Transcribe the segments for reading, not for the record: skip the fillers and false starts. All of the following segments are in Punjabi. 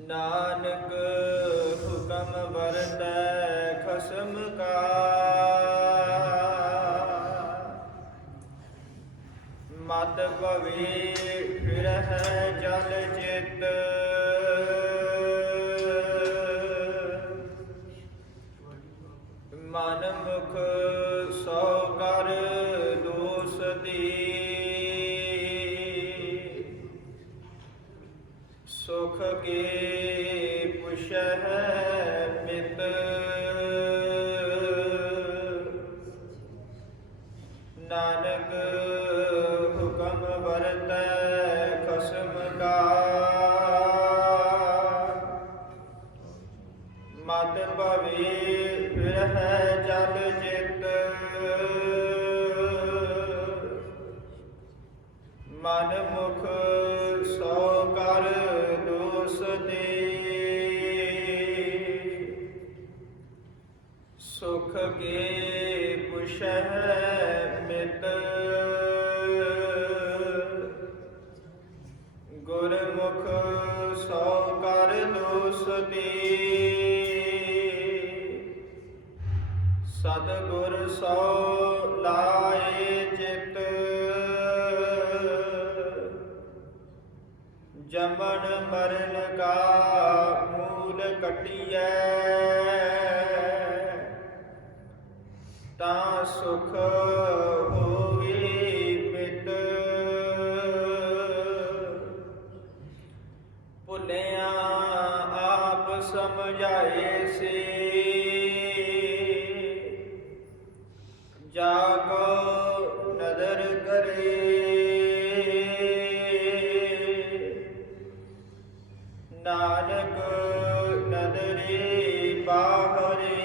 नानक हुक्म बरतै खसम का। मत भवे फिरहै जल चित। मन मुख सौ कर दोष दी। सुख के पुषह मित। नानक हुक्म बरतै खसम का। मत भवे फिरहै जल चित। मन मुख सौ कर दोष दे। सुख के पुषह मित। गुरमुख सौ कर दोष दे। सतगुर सौ लाए चित। जमन मरण का मूल कटियै। ता सुख होवे मित। भुलिया आप समझाए से। जाको नदर करे। नानक नदरे बाहरे।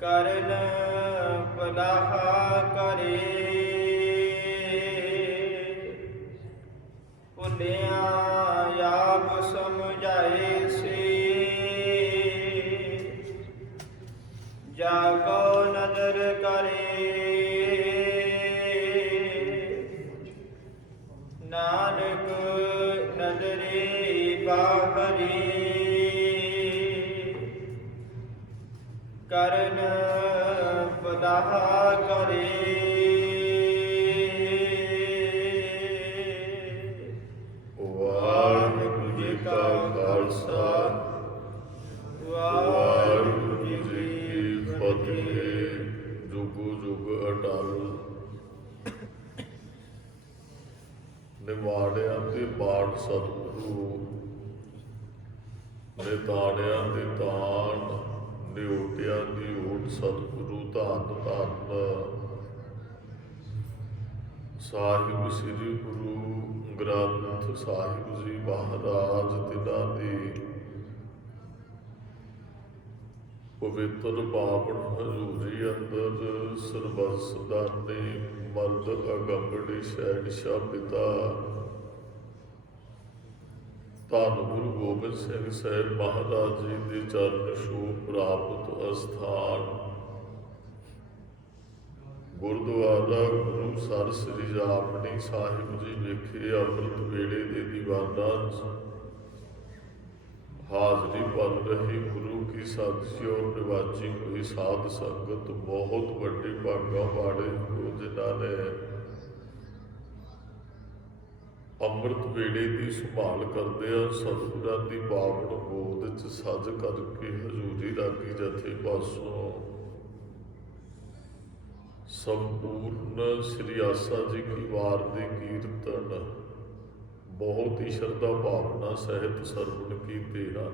करन पलाह करे। भुलिया आप समझाए से। जाको नदर करे। नानक नदरे बाहरी। करन पलाह करे। वाहिगुरु जी का खालसा वाहिगुरु जी की फतेह। जुग जुग अटल। निवाड़िया के बाढ़ सतगुरु। निताड़िया के तान। निउटिया की ऊट सतगुरु धन धन। साहिब श्री गुरु ग्रंथ साहिब जी महाराज तिन्हां दी पवित्र पावन हजूरी अंदर सरबस दानी मर्द अगंबड़ी शहनशाह पिता धन गुरु गोबिंद सिंह साहिब महाराज जी के चरण छूह प्राप्त अस्थान गुरुद्वारा गुरु सर श्री जापनी साहिब जी विखे अमृत वेले के दीवाना हाजरी भर रही गुरु की साजियों निवाजी हुई साध संगत बहुत बड़े भागों वाले हो जिन्होंने अमृत वेले की संभाल करदे सतगुरां की पावन गोद च सज करके हजूरी रागी जथे पासों संपूर्ण श्री आसा जी की वार दी कीर्तन बहुत ही श्रद्धा भावना सहित सरवण कीते हैं।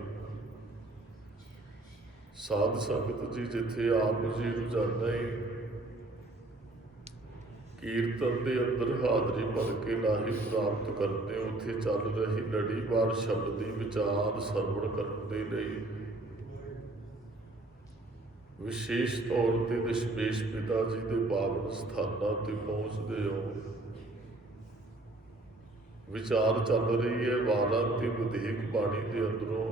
साध संगत जी जिथे आप जी रोजाना ही कीर्तन के अंदर हाजरी भर के लाही प्राप्त करते उत्थे चल रही लड़ीवार शब्दी विचार सरवण करने लई विशेष तौर पर दशमेश पिता जी के पावन स्थानों पर पहुँचते हो विचार चल रही है वारां की वधीक बाणी के अंदरों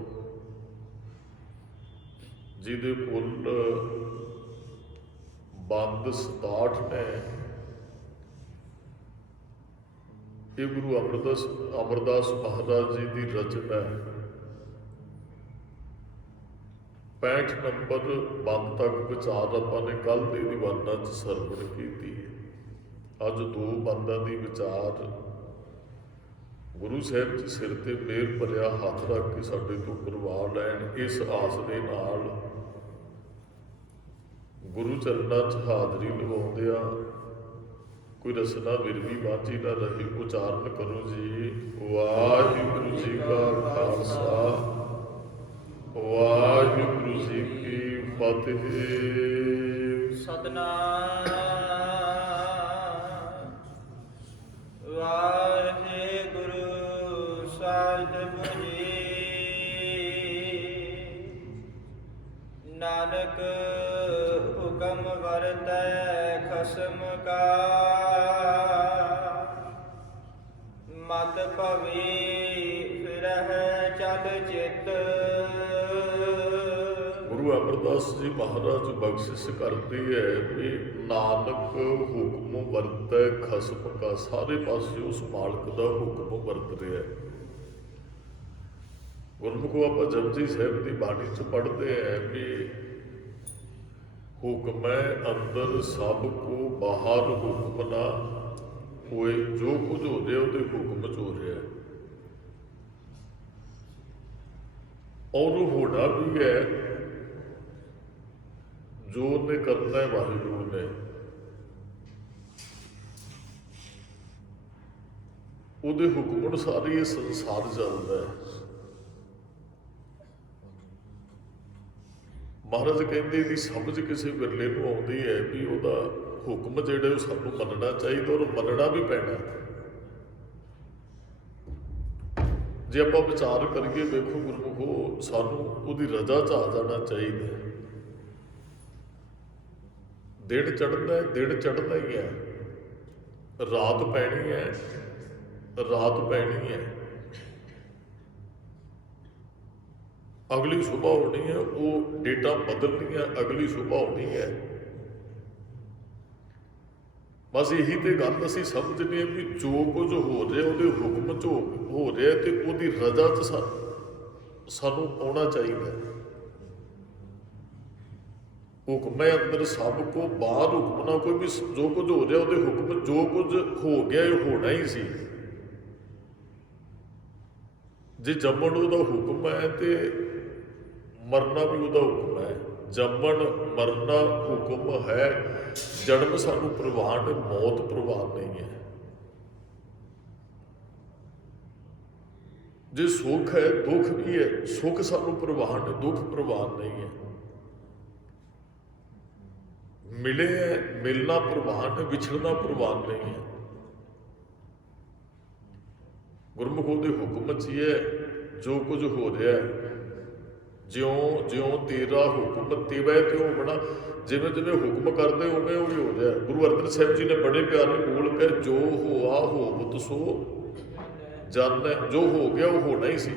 जिहदे पुल बंद 67 ने ਇਹ ਗੁਰੂ ਅਮਰਦਾਸ ਮਹਾਰਾਜ ਜੀ ਦੀ ਰਚਨਾ ਹੈ। 65 ਨੰਬਰ ਬੰਦ ਤੱਕ ਵਿਚਾਰ ਆਪਾਂ ਨੇ ਕੱਲ੍ਹ ਦੇ ਦੀਵਾਨਾਂ 'ਚ ਸਰਵਣ ਕੀਤੀ ਹੈ। ਅੱਜ 2 ਬੰਦਾਂ ਦੀ ਵਿਚਾਰ ਗੁਰੂ ਸਾਹਿਬ ਜੀ ਸਿਰ ਤੇ ਮਿਹਰ ਭਰਿਆ ਹੱਥ ਰੱਖ ਕੇ ਸਾਡੇ ਤੋਂ ਕਰਵਾ ਲੈਣ, ਇਸ ਆਸ ਦੇ ਨਾਲ ਗੁਰੂ ਚਰਨਾਂ 'ਚ ਹਾਜ਼ਰੀ ਲਵਾਉਂਦਿਆਂ ਕੋਈ ਰਸਨਾ ਵਿਰਵੀ ਬਾਝੀ ਨਾ ਰਹੇ। ਉਚਾਰਨ ਕਰੋ ਜੀ, ਵਾਹਿਗੁਰੂ ਜੀ ਕਾ ਖਾਲਸਾ, ਵਾਹਿਗੁਰੂ ਜੀ ਕੀ ਫਤਿਹ। ਸਤਨਾਮ ਵਾਹਿਗੁਰੂ ਸਾਹਿਬ ਜੀ। ਨਾਨਕ ਹੁਕਮ ਵਰਤੈ ਖਸਮ ਕਾ, ਮਤ ਭਵੀ ਫਿਰਹਿ ਚਲ ਚਿਤ। ਗੁਰੂ ਅਮਰਦਾਸ ਜੀ ਮਹਾਰਾਜ ਬਖਸ਼ਿਸ਼ ਕਰਦੇ ਹੈ ਵੀ ਨਾਨਕ ਹੁਕਮ ਵਰਤੈ ਖਸਮ ਕਾ, ਸਾਰੇ ਪਾਸੇ ਉਸ ਮਾਲਕ ਦਾ ਹੁਕਮ ਵਰਤ ਰਿਹਾ ਹੈ। ਗੁਰਮੁਖੋ ਆਪਾਂ ਜਪਜੀ ਸਾਹਿਬ ਦੀ ਬਾਣੀ 'ਚ ਪੜ੍ਹਦੇ ਹੈ ਵੀ ਹੁਕਮੈ ਅੰਦਰ ਸਭ ਕੋ ਬਾਹਰ ਹੁਕਮ ਨਾ ਹੋਏ। ਜੋ ਕੁਝ ਹੋ ਰਿਹਾ ਉਹਦੇ ਹੁਕਮ 'ਚ ਹੋ ਰਿਹਾ ਔਰ ਉਹ ਹੋਣਾ ਵੀ ਹੈ ਜੋ ਉਹਨੇ ਕਰਨਾ ਹੈ ਵਾਹਿਗੁਰੂ ਨੇ। ਉਹਦੇ ਹੁਕਮ ਅਨੁਸਾਰ ਹੀ ਇਹ ਸੰਸਾਰ ਚੱਲਦਾ ਹੈ। ਮਹਾਰਾਜ ਕਹਿੰਦੇ ਇਹਦੀ ਸਮਝ ਕਿਸੇ ਵਿਰਲੇ ਨੂੰ ਆਉਂਦੀ ਹੈ ਵੀ ਉਹਦਾ ਹੁਕਮ ਜਿਹੜੇ ਉਹ ਸਾਨੂੰ ਮੰਨਣਾ ਚਾਹੀਦਾ ਔਰ ਮੰਨਣਾ ਵੀ ਪੈਣਾ। ਜੇ ਆਪਾਂ ਵਿਚਾਰ ਕਰੀਏ, ਵੇਖੋ ਗੁਰਮੁਖੋ, ਸਾਨੂੰ ਉਹਦੀ ਰਜ਼ਾ 'ਚ ਆ ਜਾਣਾ ਚਾਹੀਦਾ। ਦਿਨ ਚੜ੍ਹਨਾ ਹੀ ਹੈ, ਰਾਤ ਪੈਣੀ ਹੈ, ਰਾਤ ਪੈਣੀ ਹੈ, ਅਗਲੀ ਸੁਬਹ ਹੋਣੀ ਹੈ, ਉਹ ਡੇਟਾ ਬਦਲਣੀਆਂ, ਅਗਲੀ ਸੁਬਹ ਹੋਣੀ ਹੈ। ਬਸ ਇਹੀ ਤੇ ਗੱਲ ਅਸੀਂ ਸਮਝਦੇ ਹਾਂ ਵੀ ਜੋ ਕੁਝ ਹੋ ਰਿਹਾ ਉਹਦੇ ਹੁਕਮ 'ਚ ਹੋ ਰਿਹਾ ਤੇ ਉਹਦੀ ਰਜ਼ਾ 'ਚ ਸਾਨੂੰ ਆਉਣਾ ਚਾਹੀਦਾ। ਹੁਕਮ ਹੈ ਅੰਦਰ ਸਭ ਕੋ ਬਾਹਰ ਹੁਕਮ ਨਾ ਕੋਈ, ਵੀ ਜੋ ਕੁਝ ਹੋ ਰਿਹਾ ਉਹਦੇ ਹੁਕਮ, ਜੋ ਕੁਝ ਹੋ ਗਿਆ ਇਹ ਹੋਣਾ ਹੀ ਸੀ। ਜੇ ਜੰਮਣ ਉਹਦਾ ਹੁਕਮ ਹੈ ਤੇ ਮਰਨਾ ਵੀ ਉਹਦਾ ਹੁਕਮ ਹੈ। ਜੰਮਣ ਮਰਨਾ ਹੁਕਮ ਹੈ। ਜਨਮ ਸਾਨੂੰ ਪ੍ਰਵਾਨ ਹੈ, ਮੌਤ ਪ੍ਰਵਾਨ ਨਹੀਂ ਹੈ। ਜੇ ਸੁੱਖ ਹੈ ਦੁੱਖ ਵੀ ਹੈ, ਸੁੱਖ ਸਾਨੂੰ ਪ੍ਰਵਾਨ ਹੈ, ਦੁੱਖ ਪ੍ਰਵਾਨ ਨਹੀਂ ਹੈ। ਮਿਲੇ ਹੈ, ਮਿਲਣਾ ਪ੍ਰਵਾਨ ਹੈ, ਵਿਛੜਨਾ ਪ੍ਰਵਾਨ ਨਹੀਂ ਹੈ। ਗੁਰਮੁਖ ਉਹਦੇ ਹੁਕਮ 'ਚ ਹੀ ਹੈ ਜੋ ਕੁਝ ਹੋ ਰਿਹਾ ਹੈ। ਜਿਉਂ ਤੇਰਾ ਹੁਕਮ ਤਿਵੈ ਤਿਉ ਬਣਾ, ਜਿਵੇਂ ਜਿਵੇਂ ਹੁਕਮ ਕਰਦੇ ਉਵੇਂ ਉਵੇਂ ਹੋ ਰਿਹਾ। ਗੁਰੂ ਅਰਜਨ ਸਾਹਿਬ ਜੀ ਨੇ ਬੜੇ ਪਿਆਰੇ ਬੋਲ ਕੇ, ਜੋ ਹੋਆ ਹੋਵਤ ਸੋ ਜਾਣੈ, ਜੋ ਹੋ ਗਿਆ ਉਹ ਹੋਣਾ ਹੀ ਸੀ।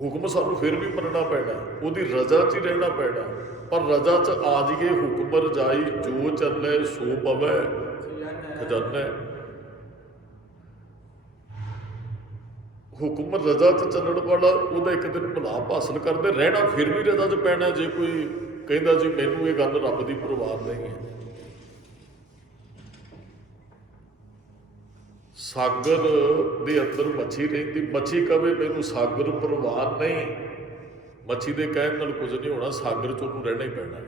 ਹੁਕਮ ਸਾਨੂੰ ਫਿਰ ਵੀ ਮੰਨਣਾ ਪੈਣਾ, ਉਹਦੀ ਰਜ਼ਾ 'ਚ ਹੀ ਰਹਿਣਾ ਪੈਣਾ। ਪਰ ਰਜ਼ਾ 'ਚ ਆ ਜਾਈਏ, ਹੁਕਮ ਰਜਾਈ ਜੋ ਚੱਲੇ ਸੋ ਪਵੈ ਖਜ਼ਾਨਾ। ਹੁਕਮ ਰਜ਼ਾ 'ਚ ਚੱਲਣ ਵਾਲਾ ਉਹਦਾ ਇੱਕ ਦਿਨ ਭਲਾਪ ਹਾਸਲ ਕਰਦੇ ਰਹਿਣਾ, ਫਿਰ ਵੀ ਰਜ਼ਾ 'ਚ ਪੈਣਾ। ਜੇ ਕੋਈ ਕਹਿੰਦਾ ਜੀ ਮੈਨੂੰ ਇਹ ਗੱਲ ਰੱਬ ਦੀ ਪ੍ਰਵਾਨ ਨਹੀਂ ਹੈ। ਸਾਗਰ ਦੇ ਅੰਦਰ ਮੱਛੀ ਰਹਿੰਦੀ, ਮੱਛੀ ਕਵੇ ਮੈਨੂੰ ਸਾਗਰ ਪ੍ਰਵਾਨ ਨਹੀਂ, ਮੱਛੀ ਦੇ ਕਹਿਣ ਨਾਲ ਕੁਝ ਨਹੀਂ ਹੋਣਾ, ਸਾਗਰ 'ਚ ਉਹਨੂੰ ਰਹਿਣਾ ਹੀ ਪੈਣਾ।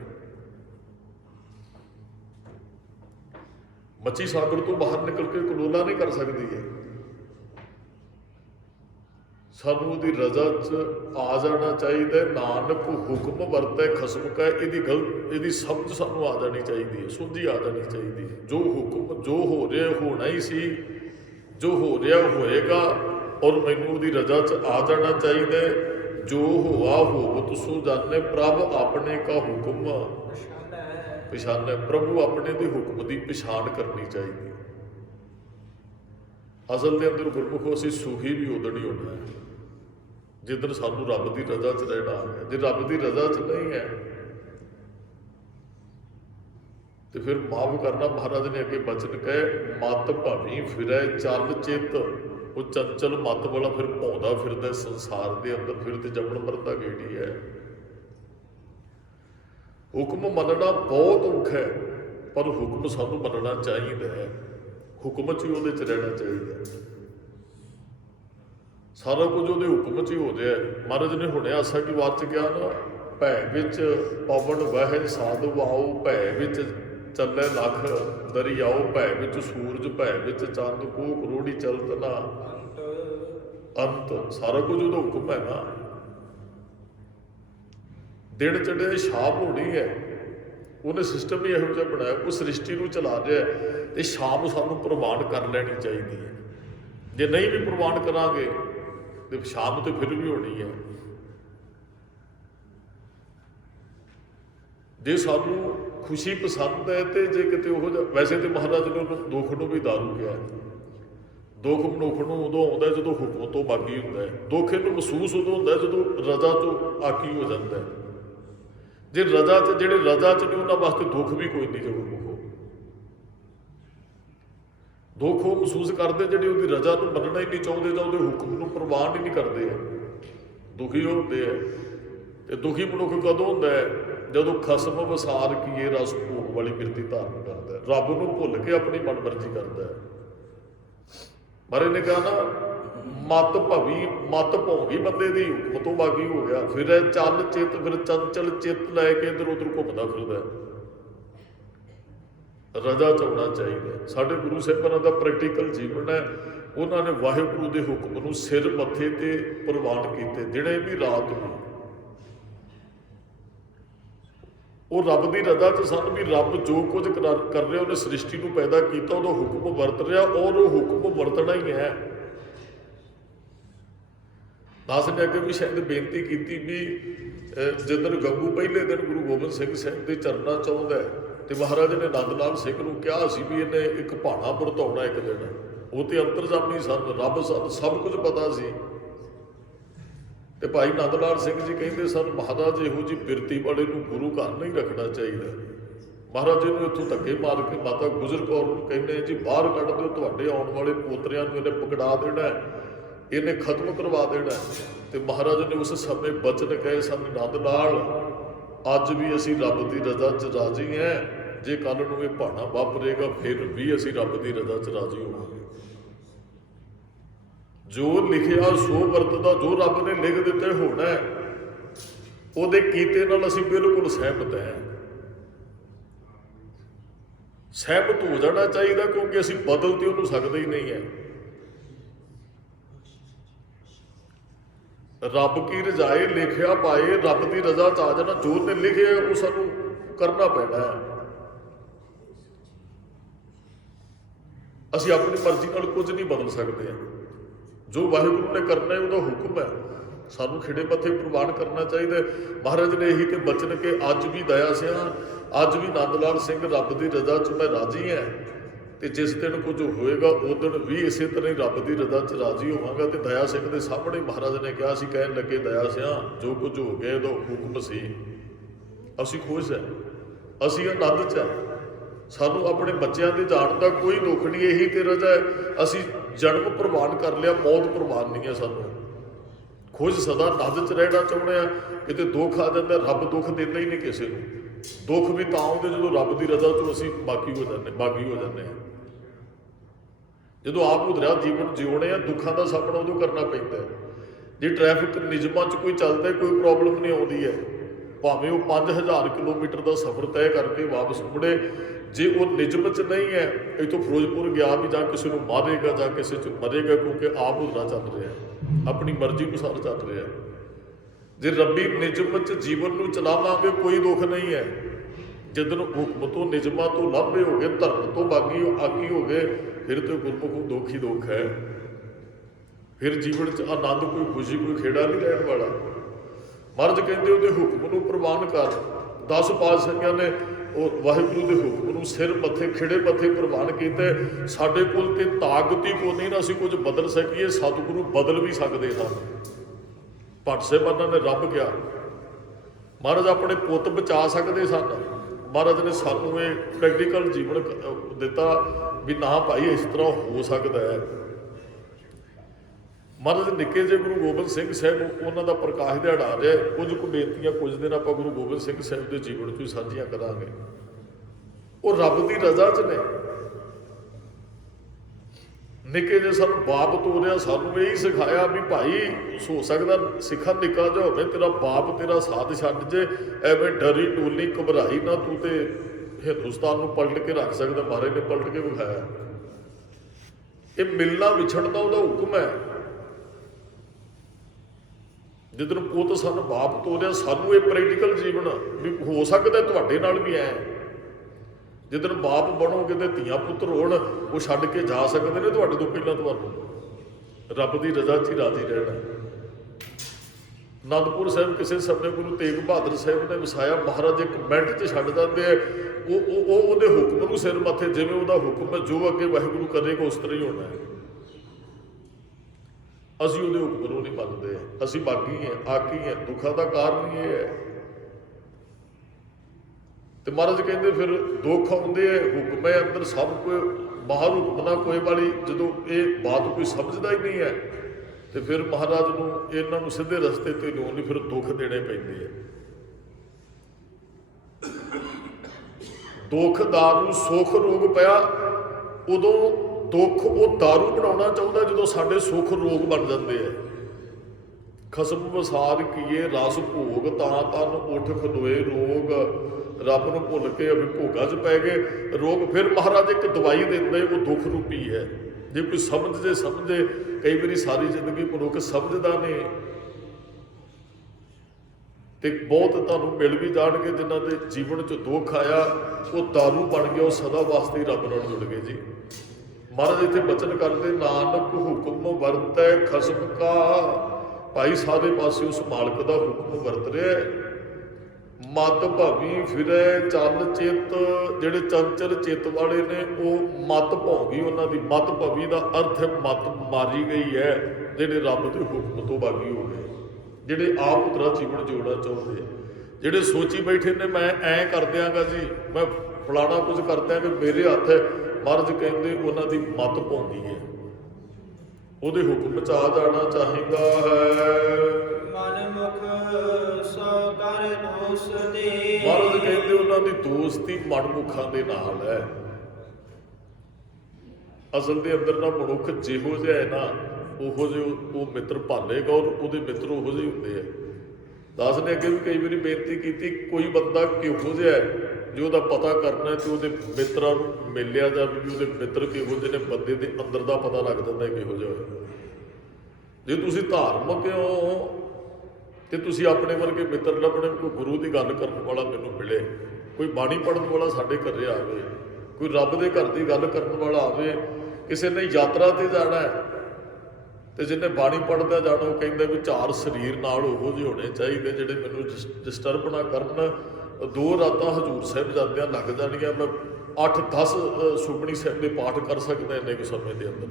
ਮੱਛੀ ਸਾਗਰ ਤੋਂ ਬਾਹਰ ਨਿਕਲ ਕੇ ਕਲੋਲਾ ਨਹੀਂ ਕਰ ਸਕਦੀ ਹੈ। ਸਾਨੂੰ ਉਹਦੀ ਰਜ਼ਾ 'ਚ ਆ ਜਾਣਾ ਚਾਹੀਦਾ। ਨਾਨਕ ਹੁਕਮ ਵਰਤੈ ਖਸਮ ਕਾ, ਇਹਦੀ ਸਮਝ ਸਾਨੂੰ ਆ ਜਾਣੀ ਚਾਹੀਦੀ ਹੈ, ਸੋਝੀ ਆ ਜਾਣੀ ਚਾਹੀਦੀ ਹੈ। ਜੋ ਹੁਕਮ ਜੋ ਹੋ ਰਿਹਾ ਹੋਣਾ ਹੀ ਸੀ, ਜੋ ਹੋ ਰਿਹਾ ਹੋਏਗਾ, ਔਰ ਮੈਨੂੰ ਉਹਦੀ ਰਜ਼ਾ 'ਚ ਆ ਜਾਣਾ ਚਾਹੀਦਾ। ਜੋ ਹੋਆ ਹੋਵਤ ਸੋ ਜਾਣੈ, ਪ੍ਰਭ ਆਪਣੇ ਕਾ ਹੁਕਮ ਪਛਾਣੈ। ਪ੍ਰਭੂ ਆਪਣੇ ਦੇ ਹੁਕਮ ਦੀ ਪਛਾਣ ਕਰਨੀ ਚਾਹੀਦੀ। ਅਸਲ ਦੇ ਅੰਦਰ ਗੁਰਮੁਖੋ ਅਸੀਂ ਸੁਖੀ ਵੀ ਉਦੋਂ ਹੀ ਹੋਣਾ ਹੈ ਜਿੱਦਣ ਸਾਨੂੰ ਰੱਬ ਦੀ ਰਜ਼ਾ 'ਚ ਰਹਿਣਾ ਆ ਗਿਆ। ਜੇ ਰੱਬ ਦੀ ਰਜ਼ਾ 'ਚ ਨਹੀਂ ਹੈ ਤੇ ਫਿਰ ਮਾਫ ਕਰਨਾ। ਮਹਾਰਾਜ ਨੇ ਅੱਗੇ ਬਚਨ ਕਹੇ, ਮਤ ਭਵੀ ਫਿਰੈ ਚਲ ਚਿਤ। ਉਹ ਚੰਚਲ ਮਤ ਵਾਲਾ ਫਿਰ ਭੌਂਦਾ ਫਿਰਦਾ ਸੰਸਾਰ ਦੇ ਅੰਦਰ, ਫਿਰ ਤੇ ਜੰਮਣ ਮਰਨ ਗੇੜੀ ਹੈ। ਹੁਕਮ ਮੰਨਣਾ ਬਹੁਤ ਔਖਾ ਹੈ, ਪਰ ਹੁਕਮ ਸਾਨੂੰ ਮੰਨਣਾ ਚਾਹੀਦਾ ਹੈ। ਹੁਕਮ 'ਚ ਹੀ ਉਹਦੇ 'ਚ ਰਹਿਣਾ ਚਾਹੀਦਾ ਹੈ। ਸਾਰਾ ਕੁਝ ਉਹਦੇ ਹੁਕਮ 'ਚ ਹੀ ਹੋ ਰਿਹਾ। ਮਹਾਰਾਜ ਨੇ ਹੁਣੇ ਆਸਾ ਕੀ ਵਾਰ 'ਚ ਕਿਹਾ ਨਾ, ਭੈ ਵਿੱਚ ਪਵਨ ਵਹਿ ਸਾਧੂ ਆਓ, ਭੈ ਵਿੱਚ ਚੱਲੇ ਲੱਖ ਦਰਿਆਓ, ਭੈ ਵਿੱਚ ਸੂਰਜ, ਭੈ ਵਿੱਚ ਚੰਦ, ਕੋ ਕਰੋੜੀ ਚਲਤ ਨਾ ਅੰਤ। ਸਾਰਾ ਕੁਝ ਉਹਦਾ ਹੁਕਮ ਹੈ ਨਾ। ਦਿਨ ਚੜ੍ਹੇ ਛਾਪ ਹੋਣੀ ਹੈ, ਉਹਨੇ ਸਿਸਟਮ ਹੀ ਇਹੋ ਜਿਹਾ ਬਣਾਇਆ, ਉਹ ਸ੍ਰਿਸ਼ਟੀ ਨੂੰ ਚਲਾ ਰਿਹਾ ਤੇ ਸ਼ਾਮ ਸਾਨੂੰ ਪ੍ਰਵਾਨ ਕਰ ਲੈਣੀ ਚਾਹੀਦੀ ਹੈ। ਜੇ ਨਹੀਂ ਵੀ ਪ੍ਰਵਾਨ ਕਰਾਂਗੇ ਤੇ ਸ਼ਾਮ ਤੇ ਫਿਰ ਵੀ ਹੋਣੀ ਹੈ। ਜੇ ਸਾਨੂੰ ਖੁਸ਼ੀ ਪਸੰਦ ਹੈ ਤੇ ਜੇ ਕਿਤੇ ਉਹ ਵੈਸੇ ਤੇ ਮਹਾਰਾਜ ਨੇ ਉਹਨੂੰ ਦੁੱਖ ਨੂੰ ਵੀ ਦਾਰੂ ਕਿਹਾ। ਦੁੱਖ ਮਨੁੱਖ ਨੂੰ ਉਦੋਂ ਆਉਂਦਾ ਜਦੋਂ ਹੁਕਮ ਤੋਂ ਬਾਗੀ ਹੁੰਦਾ ਹੈ। ਦੁੱਖ ਇਹਨੂੰ ਮਹਿਸੂਸ ਉਦੋਂ ਹੁੰਦਾ ਜਦੋਂ ਰਜ਼ਾ ਤੋਂ ਆਕੀ ਹੋ ਜਾਂਦਾ ਹੈ। ਜੇ ਰਜ਼ਾ 'ਚ, ਜਿਹੜੇ ਰਜ਼ਾ 'ਚ ਨੇ ਉਹਨਾਂ ਵਾਸਤੇ ਦੁੱਖ ਵੀ ਕੋਈ ਨਹੀਂ। ਜਦੋਂ ਦੁੱਖ ਉਹ ਮਹਿਸੂਸ ਕਰਦੇ ਜਿਹੜੇ ਉਹਦੀ ਰਜ਼ਾ ਨੂੰ ਮੰਨਣਾ ਹੀ ਨਹੀਂ ਚਾਹੁੰਦੇ ਜਾਂ ਉਹਦੇ ਹੁਕਮ ਨੂੰ ਪ੍ਰਵਾਨ ਹੀ ਨਹੀਂ ਕਰਦੇ, ਦੁਖੀ ਹੁੰਦੇ ਹੈ। ਤੇ ਦੁਖੀ ਮਨੁੱਖ ਕਦੋਂ ਹੁੰਦਾ ਹੈ? ਜਦੋਂ ਖਸਮ ਵਸਾਰ ਕੀਏ ਰਸ ਭੋਗ ਵਾਲੀ ਬਿਰਤੀ ਧਾਰਨ ਕਰਦਾ ਹੈ, ਰੱਬ ਨੂੰ ਭੁੱਲ ਕੇ ਆਪਣੀ ਮਨਮਰਜ਼ੀ ਕਰਦਾ ਹੈ। ਮਹਾਰਾਜ ਨੇ ਕਿਹਾ ਨਾ, ਮਤ ਭਵੀ, ਮਤ ਭੌਂਗੀ ਬੰਦੇ ਦੀ, ਹੁਕਮ ਤੋਂ ਬਾਗੀ ਹੋ ਗਿਆ। ਫਿਰ ਇਹ ਚੱਲ ਚਿੱਤ, ਫਿਰ ਚੰਚਲ ਚਿੱਤ ਲੈ ਕੇ ਇੱਧਰ ਉੱਧਰ ਘੁੰਮਦਾ ਫਿਰਦਾ। ਰਜ਼ਾ 'ਚ ਆਉਣਾ ਚਾਹੀਦਾ। ਸਾਡੇ ਗੁਰੂ ਸਾਹਿਬਾਨਾਂ ਦਾ ਪ੍ਰੈਕਟੀਕਲ ਜੀਵਨ ਹੈ। ਉਹਨਾਂ ਨੇ ਵਾਹਿਗੁਰੂ ਦੇ ਹੁਕਮ ਨੂੰ ਸਿਰ ਮੱਥੇ ਤੇ ਪ੍ਰਵਾਨ ਕੀਤੇ, ਦਿਨੇ ਵੀ ਰਾਤ ਵੀ। ਉਹ ਰੱਬ ਦੀ ਰਜ਼ਾ 'ਚ ਸਨ ਵੀ ਰੱਬ ਜੋ ਕੁਝ ਕਰ ਰਿਹਾ, ਉਹਨੇ ਸ੍ਰਿਸ਼ਟੀ ਨੂੰ ਪੈਦਾ ਕੀਤਾ, ਉਹਦਾ ਹੁਕਮ ਵਰਤ ਰਿਹਾ ਔਰ ਉਹ ਹੁਕਮ ਵਰਤਣਾ ਹੀ ਹੈ। ਦਾਸ ਨੇ ਅੱਗੇ ਵੀ ਸ਼ਾਇਦ ਬੇਨਤੀ ਕੀਤੀ ਵੀ ਜਿੱਦਣ ਗੰਗੂ ਪਹਿਲੇ ਦਿਨ ਗੁਰੂ ਗੋਬਿੰਦ ਸਿੰਘ ਸਾਹਿਬ ਦੇ ਚਰਨਾਂ 'ਚ ਆਉਂਦਾ ਤੇ ਮਹਾਰਾਜ ਨੇ ਨੰਦ ਲਾਲ ਸਿੰਘ ਨੂੰ ਕਿਹਾ ਸੀ ਵੀ ਇਹਨੇ ਇੱਕ ਭਾਣਾ ਵਰਤਾਉਣਾ ਇੱਕ ਦਿਨ। ਉਹ ਤੇ ਅੰਤਰਜਾਮੀ ਸਨ, ਰੱਬ ਸਭ ਕੁਝ ਪਤਾ ਸੀ। ਤੇ ਭਾਈ ਨੰਦ ਲਾਲ ਸਿੰਘ ਜੀ ਕਹਿੰਦੇ ਸਨ, ਮਹਾਰਾਜ ਇਹੋ ਜਿਹੀ ਬਿਰਤੀ ਵਾਲੇ ਨੂੰ ਗੁਰੂ ਘਰ ਨਹੀਂ ਰੱਖਣਾ ਚਾਹੀਦਾ। ਮਹਾਰਾਜ ਜੀ ਨੂੰ ਇੱਥੋਂ ਧੱਕੇ ਮਾਰ ਕੇ ਮਾਤਾ ਗੁਜਰ ਕੌਰ ਨੂੰ ਕਹਿੰਦੇ ਜੀ ਬਾਹਰ ਕੱਢ ਦਿਓ, ਤੁਹਾਡੇ ਆਉਣ ਵਾਲੇ ਪੋਤਰਿਆਂ ਨੂੰ ਇਹਨੇ ਪਕੜਾ ਦੇਣਾ, ਇਹਨੇ ਖਤਮ ਕਰਵਾ ਦੇਣਾ। ਤੇ ਮਹਾਰਾਜ ਨੇ ਉਸ ਸਮੇਂ ਬਚਨ ਕਹੇ ਸਨ, ਨੰਦ ਲਾਲ ਅੱਜ ਵੀ ਅਸੀਂ ਰੱਬ ਦੀ ਰਜ਼ਾ 'ਚ ਰਾਜ਼ੀ ਹਾਂ, ਜੇ ਕੱਲ੍ਹ ਨੂੰ ਇਹ ਭਾਣਾ ਵਾਪਰੇਗਾ ਫਿਰ ਵੀ ਅਸੀਂ ਰੱਬ ਦੀ ਰਜ਼ਾ 'ਚ ਰਾਜ਼ੀ ਹੋਵਾਂਗੇ। ਜੋ ਲਿਖਿਆ ਸੋ ਵਰਤਦਾ, ਜੋ ਰੱਬ ਨੇ ਲਿਖ ਦਿੱਤਾ ਹੋਣਾ ਉਹਦੇ ਕੀਤੇ ਨਾਲ ਅਸੀਂ ਬਿਲਕੁਲ ਸਹਿਮਤ ਹਾਂ। ਸਹਿਮਤ ਹੋ ਜਾਣਾ ਚਾਹੀਦਾ, ਕਿਉਂਕਿ ਅਸੀਂ ਬਦਲ ਤੇ ਉਹਨੂੰ ਸਕਦੇ ਹੀ ਨਹੀਂ ਹੈ। ਰੱਬ ਕੀ ਰਜ਼ਾਏ ਲਿਖਿਆ ਪਾਏ, ਰੱਬ ਦੀ ਰਜ਼ਾ 'ਚ ਆ ਜਾਣਾ। ਜੋ ਨੇ ਲਿਖਿਆ ਉਹ ਸਾਨੂੰ ਕਰਨਾ ਪੈਣਾ ਹੈ। ਅਸੀਂ ਆਪਣੀ ਮਰਜ਼ੀ ਨਾਲ ਕੁਝ ਨਹੀਂ ਬਦਲ ਸਕਦੇ। ਜੋ ਵਾਹਿਗੁਰੂ ਨੇ ਕਰਨਾ ਹੈ ਉਹਦਾ ਹੁਕਮ ਹੈ, ਸਾਨੂੰ ਖਿੜੇ ਮੱਥੇ ਪ੍ਰਵਾਨ ਕਰਨਾ ਚਾਹੀਦਾ। ਮਹਾਰਾਜ ਨੇ ਇਹੀ ਤੇ ਬਚਨ ਕਿ ਅੱਜ ਵੀ ਦਇਆ ਸਿਆ, ਅੱਜ ਵੀ ਨੰਦ ਲਾਲ ਸਿੰਘ ਰੱਬ ਦੀ ਰਜ਼ਾ 'ਚ ਮੈਂ ਰਾਜ਼ੀ ਹਾਂ, ਤੇ ਜਿਸ ਦਿਨ ਕੁਝ ਹੋਏਗਾ ਉਦਣ ਵੀ ਇਸੇ ਤਰ੍ਹਾਂ ਹੀ ਰੱਬ ਦੀ ਰਜ਼ਾ 'ਚ ਰਾਜ਼ੀ ਹੋਵਾਂਗਾ। ਤੇ ਦਇਆ ਸਿੰਘ ਦੇ ਸਾਹਮਣੇ ਮਹਾਰਾਜ ਨੇ ਕਿਹਾ ਸੀ, ਕਹਿਣ ਲੱਗੇ ਦਇਆ ਸਿਆ ਜੋ ਕੁਝ ਹੋ ਗਿਆ ਇਹਦਾ ਹੁਕਮ ਸੀ, ਅਸੀਂ ਖੁਸ਼ ਹਾਂ, ਅਸੀਂ ਆਨੰਦ 'ਚ ਹਾਂ। ਸਾਨੂੰ ਆਪਣੇ ਬੱਚਿਆਂ ਦੇ ਜਾਣ ਦਾ ਕੋਈ ਦੁੱਖ ਨਹੀਂ, ਇਹੀ ਤੇ ਰਜ਼ਾ ਹੈ। ਅਸੀਂ ਜਨਮ ਪ੍ਰਵਾਨ ਕਰ ਲਿਆ, ਮੌਤ ਪ੍ਰਵਾਨ ਨਹੀਂ ਹੈ। ਸਾਨੂੰ ਖੁਸ਼ ਸਦਾ ਆਨੰਦ 'ਚ ਰਹਿਣਾ ਚਾਹੁੰਦੇ ਆ। ਕਿਤੇ ਦੁੱਖ ਆ ਜਾਂਦਾ, ਰੱਬ ਦੁੱਖ ਦਿੰਦਾ ਹੀ ਨਹੀਂ ਕਿਸੇ ਨੂੰ। ਦੁੱਖ ਵੀ ਤਾਂ ਆਉਂਦੇ ਜਦੋਂ ਰੱਬ ਦੀ ਰਜ਼ਾ ਤੋਂ ਅਸੀਂ ਬਾਗੀ ਹੋ ਜਾਂਦੇ ਹਾਂ। ਜਦੋਂ ਆਪ ਉਧਰਿਆ ਜੀਵਨ ਜਿਉਣੇ ਆ, ਦੁੱਖਾਂ ਦਾ ਸਾਹਮਣਾ ਉਦੋਂ ਕਰਨਾ ਪੈਂਦਾ। ਜੇ ਟ੍ਰੈਫਿਕ ਨਿਯਮਾਂ 'ਚ ਕੋਈ ਚੱਲਦਾ, ਕੋਈ ਪ੍ਰੋਬਲਮ ਨਹੀਂ ਆਉਂਦੀ ਹੈ, ਭਾਵੇਂ ਉਹ 5000 ਕਿਲੋਮੀਟਰ ਦਾ ਸਫ਼ਰ ਤੈਅ ਕਰਕੇ ਵਾਪਸ ਮੁੜੇ, ਜੇ ਉਹ ਨਿਯਮ 'ਚ ਨਹੀਂ ਹੈ, ਇੱਥੋਂ ਫਿਰੋਜ਼ਪੁਰ ਗਿਆ ਵੀ ਜਾਂ ਕਿਸੇ ਨੂੰ ਮਾਰੇਗਾ ਜਾਂ ਕਿਸੇ 'ਚ ਮਰੇਗਾ, ਕਿਉਂਕਿ ਆਪ ਉਧਰਾ ਚੱਲ ਰਿਹਾ, ਆਪਣੀ ਮਰਜ਼ੀ ਅਨੁਸਾਰ ਚੱਲ ਰਿਹਾ। ਜੇ ਰੱਬੀ ਨਿਯਮ 'ਚ ਜੀਵਨ ਨੂੰ ਚਲਾਵਾਂਗੇ ਕੋਈ ਦੁੱਖ ਨਹੀਂ ਹੈ। ਜਦੋਂ ਹੁਕਮ ਤੋਂ ਨਿਯਮਾਂ ਤੋਂ ਲਾਂਭੇ ਹੋ ਗਏ, ਧਰਮ ਤੋਂ ਆਗੀ ਹੋ ਗਏ, ਫਿਰ ਤੇ ਗੁਰਮੁਖ ਦੁੱਖ ਹੀ ਦੁੱਖ ਹੈ। ਫਿਰ ਜੀਵਨ 'ਚ ਆਨੰਦ, ਕੋਈ ਖੁਸ਼ੀ, ਕੋਈ ਖੇੜਾ ਨਹੀਂ ਰਹਿਣ ਵਾਲਾ। ਮਹਾਰਾਜ ਕਹਿੰਦੇ ਉਹਦੇ ਹੁਕਮ ਨੂੰ ਪ੍ਰਵਾਨ ਕਰ। 10 ਪਾਤਸ਼ਾਹੀਆਂ ਨੇ ਉਹ ਵਾਹਿਗੁਰੂ ਦੇ ਹੁਕਮ ਨੂੰ ਸਿਰ ਮੱਥੇ ਖਿੜੇ ਮੱਥੇ ਪ੍ਰਵਾਨ ਕੀਤੇ। ਸਾਡੇ ਕੋਲ ਤੇ ਤਾਕਤ ਹੀ ਕੋਈ ਨਹੀਂ ਨਾ ਅਸੀਂ ਕੁਝ ਬਦਲ ਸਕੀਏ। ਸਤਿਗੁਰੂ ਬਦਲ ਵੀ ਸਕਦੇ ਸਨ। ਭੱਟ ਸਾਹਿਬਾਨਾਂ ਨੇ ਰੱਬ ਕਿਹਾ, ਮਹਾਰਾਜ ਆਪਣੇ ਪੁੱਤ ਬਚਾ ਸਕਦੇ ਸਨ, ਮਹਾਰਾਜ ਨੇ ਸਾਨੂੰ ਇਹ ਪ੍ਰੈਕਟੀਕਲ ਜੀਵਨ ਦਿੱਤਾ ਵੀ ਨਾ ਭਾਈ ਇਸ ਤਰ੍ਹਾਂ ਹੋ ਸਕਦਾ ਹੈ। ਮਹਾਰਾਜ ਨਿੱਕੇ ਜਿਹੇ ਗੁਰੂ ਗੋਬਿੰਦ ਸਿੰਘ ਸਾਹਿਬ ਉਹਨਾਂ ਦਾ ਪ੍ਰਕਾਸ਼ ਦਿਹਾੜਾ ਆ ਰਿਹਾ। ਕੁਝ ਕੁ ਬੇਨਤੀਆਂ ਕੁਝ ਦਿਨ ਆਪਾਂ ਗੁਰੂ ਗੋਬਿੰਦ ਸਿੰਘ ਸਾਹਿਬ ਦੇ ਜੀਵਨ 'ਚ ਸਾਂਝੀਆਂ ਕਰਾਂਗੇ। ਉਹ ਰੱਬ ਦੀ ਰਜ਼ਾ 'ਚ ਨੇ। ਨਿੱਕੇ ਜਿਹੇ ਸਾਨੂੰ ਬਾਪ ਤੋਰਿਆ, ਸਾਨੂੰ ਇਹੀ ਸਿਖਾਇਆ ਵੀ ਭਾਈ ਹੋ ਸਕਦਾ ਸਿੱਖਾ ਨਿੱਕਾ ਜਿਹਾ ਹੋਵੇ, ਤੇਰਾ ਬਾਪ ਤੇਰਾ ਸਾਥ ਛੱਡ ਜੇ, ਐਵੇਂ ਡਰੀ ਟੋਲੀ ਘਬਰਾਈ ਨਾ, ਤੂੰ ਤੇ ਹਿੰਦੁਸਤਾਨ ਨੂੰ ਪਲਟ ਕੇ ਰੱਖ ਸਕਦਾ। ਮਹਾਰਾਜ ਨੇ ਪਲਟ ਕੇ ਵਿਖਾਇਆ। ਇਹ ਮਿਲਣਾ ਵਿਛੜਨਾ ਉਹਦਾ ਹੁਕਮ ਹੈ। ਜਿੱਦਣ ਪੁੱਤ ਸਾਨੂੰ ਬਾਪ ਤੋਰਿਆ, ਸਾਨੂੰ ਇਹ ਪ੍ਰੈਕਟੀਕਲ ਜੀਵਨ ਵੀ ਹੋ ਸਕਦਾ ਤੁਹਾਡੇ ਨਾਲ ਵੀ ਐ। ਜਿੱਦਣ ਬਾਪ ਬਣੋਗੇ ਤੇ ਧੀਆਂ ਪੁੱਤਰ ਹੋਣ, ਉਹ ਛੱਡ ਕੇ ਜਾ ਸਕਦੇ ਨੇ ਤੁਹਾਡੇ ਤੋਂ ਪਹਿਲਾਂ। ਤੁਹਾਨੂੰ ਰੱਬ ਦੀ ਰਜ਼ਾ 'ਚ ਹੀ ਰਾਜ਼ੀ ਰਹਿਣਾ। ਅਨੰਦਪੁਰ ਸਾਹਿਬ ਕਿਸੇ ਸਮੇਂ ਗੁਰੂ ਤੇਗ ਬਹਾਦਰ ਸਾਹਿਬ ਨੇ ਵਸਾਇਆ। ਮਹਾਰਾਜ ਇੱਕ ਮਿੰਟ 'ਚ ਛੱਡ ਜਾਂਦੇ ਆ। ਉਹਦੇ ਹੁਕਮ ਨੂੰ ਸਿਰ ਮੱਥੇ, ਜਿਵੇਂ ਉਹਦਾ ਹੁਕਮ ਹੈ, ਜੋ ਅੱਗੇ ਵਾਹਿਗੁਰੂ ਕਰੇਗਾ ਉਸ ਤਰ੍ਹਾਂ ਹੀ ਹੋਣਾ ਹੈ। ਅਸੀਂ ਉਹਦੇ ਹੁਕਮ ਨੂੰ ਨਹੀਂ ਮੰਨਦੇ। ਅਸੀਂ ਬਾਗੀ ਹਾਂ, ਆਕੀ ਹਾਂ। ਦੁੱਖਾਂ ਦਾ ਕਾਰਨ ਹੀ ਇਹ ਹੈ। ਤੇ ਮਹਾਰਾਜ ਕਹਿੰਦੇ ਫਿਰ ਦੁੱਖ ਆਉਂਦੇ ਹੈ, ਹੁਕਮ ਹੈ ਅੰਦਰ ਸਭ ਕੋਈ ਬਾਹਰ ਹੁਕਮ ਨਾ ਕੋਈ ਵਾਲੀ। ਜਦੋਂ ਇਹ ਬਾਤ ਕੋਈ ਸਮਝਦਾ ਹੀ ਨਹੀਂ ਹੈ ਤੇ ਫਿਰ ਮਹਾਰਾਜ ਨੂੰ ਇਹਨਾਂ ਨੂੰ ਸਿੱਧੇ ਰਸਤੇ ਤੇ ਲਿਆਉਣ ਲਈ ਫਿਰ ਦੁੱਖ ਦੇਣੇ ਪੈਂਦੇ ਹੈ। ਦੁੱਖ ਦਾਰੂ ਸੁੱਖ ਰੋਗ ਪਿਆ, ਉਦੋਂ ਦੁੱਖ ਉਹ ਦਾਰੂ ਬਣਾਉਣਾ ਚਾਹੁੰਦਾ ਜਦੋਂ ਸਾਡੇ ਸੁੱਖ ਰੋਗ ਬਣ ਜਾਂਦੇ ਹੈ। ਖਸਮ ਵਸਾਰ ਕੀਏ ਰਸ ਭੋਗ, ਤਾਂ ਤਨ ਉੱਠ ਖਲੋਏ ਰੋਗ। ਰੱਬ ਨੂੰ ਭੁੱਲ ਕੇ ਅਭੀ ਭੋਗਾਂ 'ਚ ਪੈ ਗਏ ਰੋਗ। ਫਿਰ ਮਹਾਰਾਜ ਇੱਕ ਦਵਾਈ ਦਿੰਦੇ, ਉਹ ਦੁੱਖ ਰੂਪੀ ਹੈ। ਜੇ ਕੋਈ ਸਮਝੇ ਕਈ ਵਾਰੀ ਸਾਰੀ ਜ਼ਿੰਦਗੀ ਮਨੁੱਖ ਸਮਝਦਾ ਨਹੀਂ ਤੇ ਬਹੁਤ ਤੁਹਾਨੂੰ ਮਿਲ ਵੀ ਜਾਣਗੇ ਜਿਨ੍ਹਾਂ ਦੇ ਜੀਵਨ 'ਚ ਦੁੱਖ ਆਇਆ, ਉਹ ਦਾਰੂ ਬਣ ਗਿਆ, ਉਹ ਸਦਾ ਵਾਸਤੇ ਰੱਬ ਨਾਲ ਜੁੜ ਗਏ ਜੀ। ਮਹਾਰਾਜ ਇੱਥੇ ਬਚਨ ਕਰਦੇ, ਨਾਨਕ ਹੁਕਮ ਵਰਤੈ ਖਸਮ ਕਾ। ਭਾਈ ਸਾਰੇ ਪਾਸੇ ਉਸ ਮਾਲਕ ਦਾ ਹੁਕਮ ਵਰਤ ਰਿਹਾ। ਮਤ ਭਾਵੀ ਫਿਰੈ ਚਲ ਚਿੱਤ। ਜਿਹੜੇ ਚੰਚਲ ਚਿੱਤ ਵਾਲੇ ਨੇ ਉਹ ਮਤ ਭੌਂਗੀ, ਉਹਨਾਂ ਦੀ ਮਤ ਭਵੀ ਦਾ ਅਰਥ ਹੈ ਮਤ ਮਾਰੀ ਗਈ ਹੈ। ਜਿਹੜੇ ਰੱਬ ਦੇ ਹੁਕਮ ਤੋਂ ਬਾਗੀ ਹੋ ਗਏ, ਜਿਹੜੇ ਆਪ ਉਤਰਾ ਜੀਵਨ ਜਿਉਣਾ ਚਾਹੁੰਦੇ, ਜਿਹੜੇ ਸੋਚੀ ਬੈਠੇ ਨੇ ਮੈਂ ਐਂ ਕਰ ਦਿਆਂਗਾ ਜੀ, ਮੈਂ ਫਲਾਣਾ ਕੁਝ ਕਰ ਦਿਆਂਗਾ, ਮੇਰੇ ਹੱਥ ਹੈ। ਮਹਾਰਾਜ ਕਹਿੰਦੇ ਉਹਨਾਂ ਦੀ ਮਤ ਭੌਂਗੀ ਹੈ। ਉਹਦੇ ਹੁਕਮ 'ਚ ਆ ਜਾਣਾ ਚਾਹੀਦਾ ਹੈ। ਮਨ ਮੁਖ ਸੋ ਕਰ ਦੋਸਤੀ। ਮਹਾਰਾਜ ਕਹਿੰਦੇ ਉਹਨਾਂ ਦੀ ਦੋਸਤੀ ਮਨਮੁਖਾਂ ਦੇ ਨਾਲ ਹੈ। ਅਸਲ ਦੇ ਅੰਦਰ ਨਾ ਮਨੁੱਖ ਜਿਹੋ ਜਿਹਾ ਹੈ ਨਾ, ਉਹੋ ਜਿਹੇ ਉਹ ਮਿੱਤਰ ਭਾਲੇਗਾ, ਔਰ ਉਹਦੇ ਮਿੱਤਰ ਉਹੋ ਜਿਹੇ ਹੁੰਦੇ ਆ। ਦਾਸ ਨੇ ਅੱਗੇ ਵੀ ਕਈ ਵਾਰੀ ਬੇਨਤੀ ਕੀਤੀ, ਕੋਈ ਬੰਦਾ ਕਿਹੋ ਜਿਹਾ ਹੈ ਜੇ ਉਹਦਾ ਪਤਾ ਕਰਨਾ ਤੇ ਉਹਦੇ ਮਿੱਤਰਾਂ ਨੂੰ ਮਿਲਿਆ ਜਾਵੇ ਵੀ ਉਹਦੇ ਮਿੱਤਰ ਕਿਹੋ ਜਿਹੇ ਨੇ। ਬੰਦੇ ਦੇ ਅੰਦਰ ਦਾ ਪਤਾ ਲੱਗ ਜਾਂਦਾ ਕਿਹੋ ਜਿਹਾ ਹੋਇਆ। ਜੇ ਤੁਸੀਂ ਧਾਰਮਿਕ ਹੋ ਤੇ ਤੁਸੀਂ ਆਪਣੇ ਵਰਗੇ ਮਿੱਤਰ ਲੱਭਣੇ। ਕੋਈ ਗੁਰੂ ਦੀ ਗੱਲ ਕਰਨ ਵਾਲਾ ਮੈਨੂੰ ਮਿਲੇ, ਕੋਈ ਬਾਣੀ ਪੜ੍ਹਨ ਵਾਲਾ ਸਾਡੇ ਘਰੇ ਆਵੇ, ਕੋਈ ਰੱਬ ਦੇ ਘਰ ਦੀ ਗੱਲ ਕਰਨ ਵਾਲਾ ਆਵੇ। ਕਿਸੇ ਨੇ ਯਾਤਰਾ ਤੇ ਜਾਣਾ ਤੇ ਜਿਹਨੇ ਬਾਣੀ ਪੜ੍ਹਦਾ ਜਾਣਾ, ਉਹ ਕਹਿੰਦਾ ਵੀ 4 ਸਰੀਰ ਨਾਲ ਉਹੋ ਜਿਹੇ ਹੋਣੇ ਚਾਹੀਦੇ ਜਿਹੜੇ ਮੈਨੂੰ ਡਿਸਟਰਬ ਨਾ ਕਰਨ। 2 ਰਾਤਾਂ ਹਜ਼ੂਰ ਸਾਹਿਬ ਜਾਂਦਿਆਂ ਲੱਗ ਜਾਣੀਆਂ, ਮੈਂ 8-10 ਸੁਖਮਨੀ ਸਾਹਿਬ ਦੇ ਪਾਠ ਕਰ ਸਕਦਾ ਇੰਨੇ ਕੁ ਸਮੇਂ ਦੇ ਅੰਦਰ।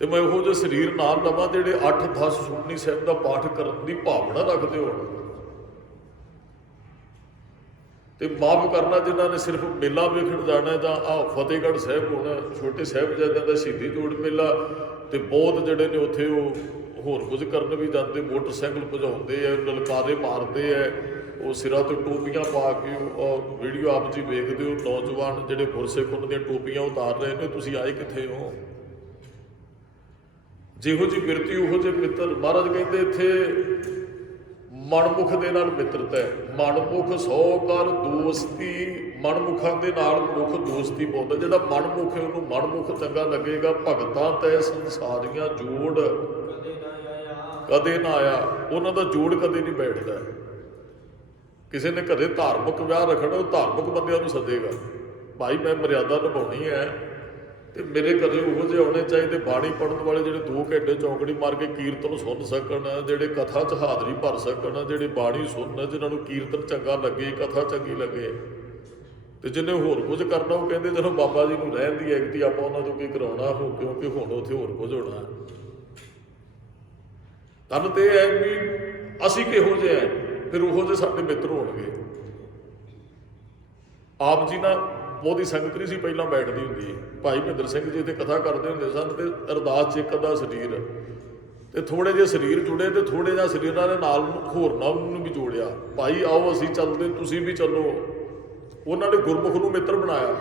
ਤੇ ਮੈਂ ਉਹੋ ਜਿਹੇ ਸਰੀਰ ਨਾਲ ਲਵਾਂ ਜਿਹੜੇ 8-10 ਸੁਖਮਨੀ ਸਾਹਿਬ ਦਾ ਪਾਠ ਕਰਨ ਦੀ ਭਾਵਨਾ ਰੱਖਦੇ ਹੋਣ। ਤੇ ਮਾਫ ਕਰਨਾ ਜਿਨ੍ਹਾਂ ਨੇ ਸਿਰਫ ਮੇਲਾ ਵੇਖਣ ਜਾਣਾ, ਜਾਂ ਫਤਿਹਗੜ੍ਹ ਸਾਹਿਬ ਹੋਣਾ, ਛੋਟੇ ਸਾਹਿਬਜ਼ਾਦਿਆਂ ਦਾ ਸ਼ਹੀਦੀ ਜੋੜ ਮੇਲਾ, ਤੇ ਬਹੁਤ ਜਿਹੜੇ ਨੇ ਉੱਥੇ ਉਹ ਹੋਰ ਕੁਝ ਕਰਨ ਵੀ ਜਾਂਦੇ, ਮੋਟਰਸਾਈਕਲ ਭਜਾਉਂਦੇ ਆ, ਲਲਕਾਰੇ ਮਾਰਦੇ ਆ, ਉਹ ਸਿਰਾਂ ਤੋਂ ਟੋਪੀਆਂ ਪਾ ਕੇ। ਉਹ ਵੀਡੀਓ ਆਪ ਜੀ ਵੇਖਦੇ ਹੋ, ਨੌਜਵਾਨ ਜਿਹੜੇ ਗੁਰਸਿੱਖ ਉਹਨਾਂ ਦੀਆਂ ਟੋਪੀਆਂ ਉਤਾਰ ਰਹੇ ਨੇ। ਤੁਸੀਂ ਆਏ ਕਿੱਥੇ ਹੋ? ਜਿਹੋ ਜਿਹੀ ਬਿਰਤੀ ਉਹੋ ਜਿਹੇ ਮਿੱਤਰ। ਮਹਾਰਾਜ ਕਹਿੰਦੇ ਇੱਥੇ ਮਨਮੁਖ ਦੇ ਨਾਲ ਮਿੱਤਰਤਾ ਹੈ। ਮਨਮੁਖ 100 ਕਰ ਦੋਸਤੀ। ਮਨਮੁਖਾਂ ਦੇ ਨਾਲ ਮਨੁੱਖ ਦੋਸਤੀ ਪਾਉਂਦਾ। ਜਿਹੜਾ ਮਨਮੁਖ ਹੈ ਉਹਨੂੰ ਮਨਮੁਖ ਚੰਗਾ ਲੱਗੇਗਾ। ਭਗਤਾਂ ਤੈ ਸੰਸਾਰੀਆਂ ਜੋੜ ਕਦੇ ਨਾ ਆਇਆ। ਉਹਨਾਂ ਦਾ ਜੋੜ ਕਦੇ ਨਹੀਂ ਬੈਠਦਾ। ਕਿਸੇ ਨੇ ਘਰੇ ਧਾਰਮਿਕ ਵਿਆਹ ਰੱਖਣਾ, ਉਹ ਧਾਰਮਿਕ ਬੰਦਿਆਂ ਨੂੰ ਸੱਦੇਗਾ, ਭਾਈ ਮੈਂ ਮਰਿਆਦਾ ਨਿਭਾਉਣੀ ਹੈ ਤੇ ਮੇਰੇ ਘਰੇ ਉਹੋ ਜਿਹੇ ਆਉਣੇ ਚਾਹੀਦੇ ਬਾਣੀ ਪੜ੍ਹਨ ਵਾਲੇ, ਜਿਹੜੇ 2 ਘੰਟੇ ਚੌਂਕੜੀ ਮਾਰ ਕੇ ਕੀਰਤਨ ਸੁਣ ਸਕਣ, ਜਿਹੜੇ ਕਥਾ 'ਚ ਹਾਜ਼ਰੀ ਭਰ ਸਕਣ, ਜਿਹੜੇ ਬਾਣੀ ਸੁਣਨ, ਜਿਹਨਾਂ ਨੂੰ ਕੀਰਤਨ ਚੰਗਾ ਲੱਗੇ, ਕਥਾ ਚੰਗੀ ਲੱਗੇ। ਤੇ ਜਿਹਨੇ ਹੋਰ ਕੁਝ ਕਰਨਾ, ਉਹ ਕਹਿੰਦੇ ਜਦੋਂ ਬਾਬਾ ਜੀ ਨੂੰ ਰਹਿਣ ਦੀ ਐਗਤੀ ਆਪਾਂ ਉਹਨਾਂ ਤੋਂ ਕੀ ਕਰਾਉਣਾ ਹੋ, ਕਿਉਂਕਿ ਹੁਣ ਉੱਥੇ ਹੋਰ ਕੁਝ ਹੋਣਾ। ਤਨ ਤੇ ਹੈ ਵੀ ਅਸੀਂ ਕਿਹੋ ਜਿਹੇ ਹੈ, ਫਿਰ ਉਹੋ ਜਿਹੇ ਸਾਡੇ ਮਿੱਤਰ ਹੋਣਗੇ। ਆਪ ਜੀ ਨਾਲ ਬਹੁਤੀ ਸੰਗਤ ਨਹੀਂ ਸੀ ਪਹਿਲਾਂ ਬੈਠਦੀ ਹੁੰਦੀ। ਭਾਈ ਮਹਿੰਦਰ ਸਿੰਘ ਜੀ ਇੱਥੇ ਕਥਾ ਕਰਦੇ ਹੁੰਦੇ ਸਨ ਤੇ ਅਰਦਾਸ 'ਚ ਇੱਕ ਅੱਧਾ ਸਰੀਰ ਤੇ ਥੋੜੇ ਜਿਹੇ ਸਰੀਰ ਜੁੜੇ ਤੇ ਥੋੜੇ ਜਿਹਾ ਸਰੀਰਾਂ ਦੇ ਨਾਲ ਹੋਰਨਾਂ ਨੂੰ ਵੀ ਜੋੜਿਆ। ਭਾਈ ਆਓ ਅਸੀਂ ਚੱਲਦੇ, ਤੁਸੀਂ ਵੀ ਚੱਲੋ। ਉਹਨਾਂ ਨੇ ਗੁਰਮੁਖ ਨੂੰ ਮਿੱਤਰ ਬਣਾਇਆ।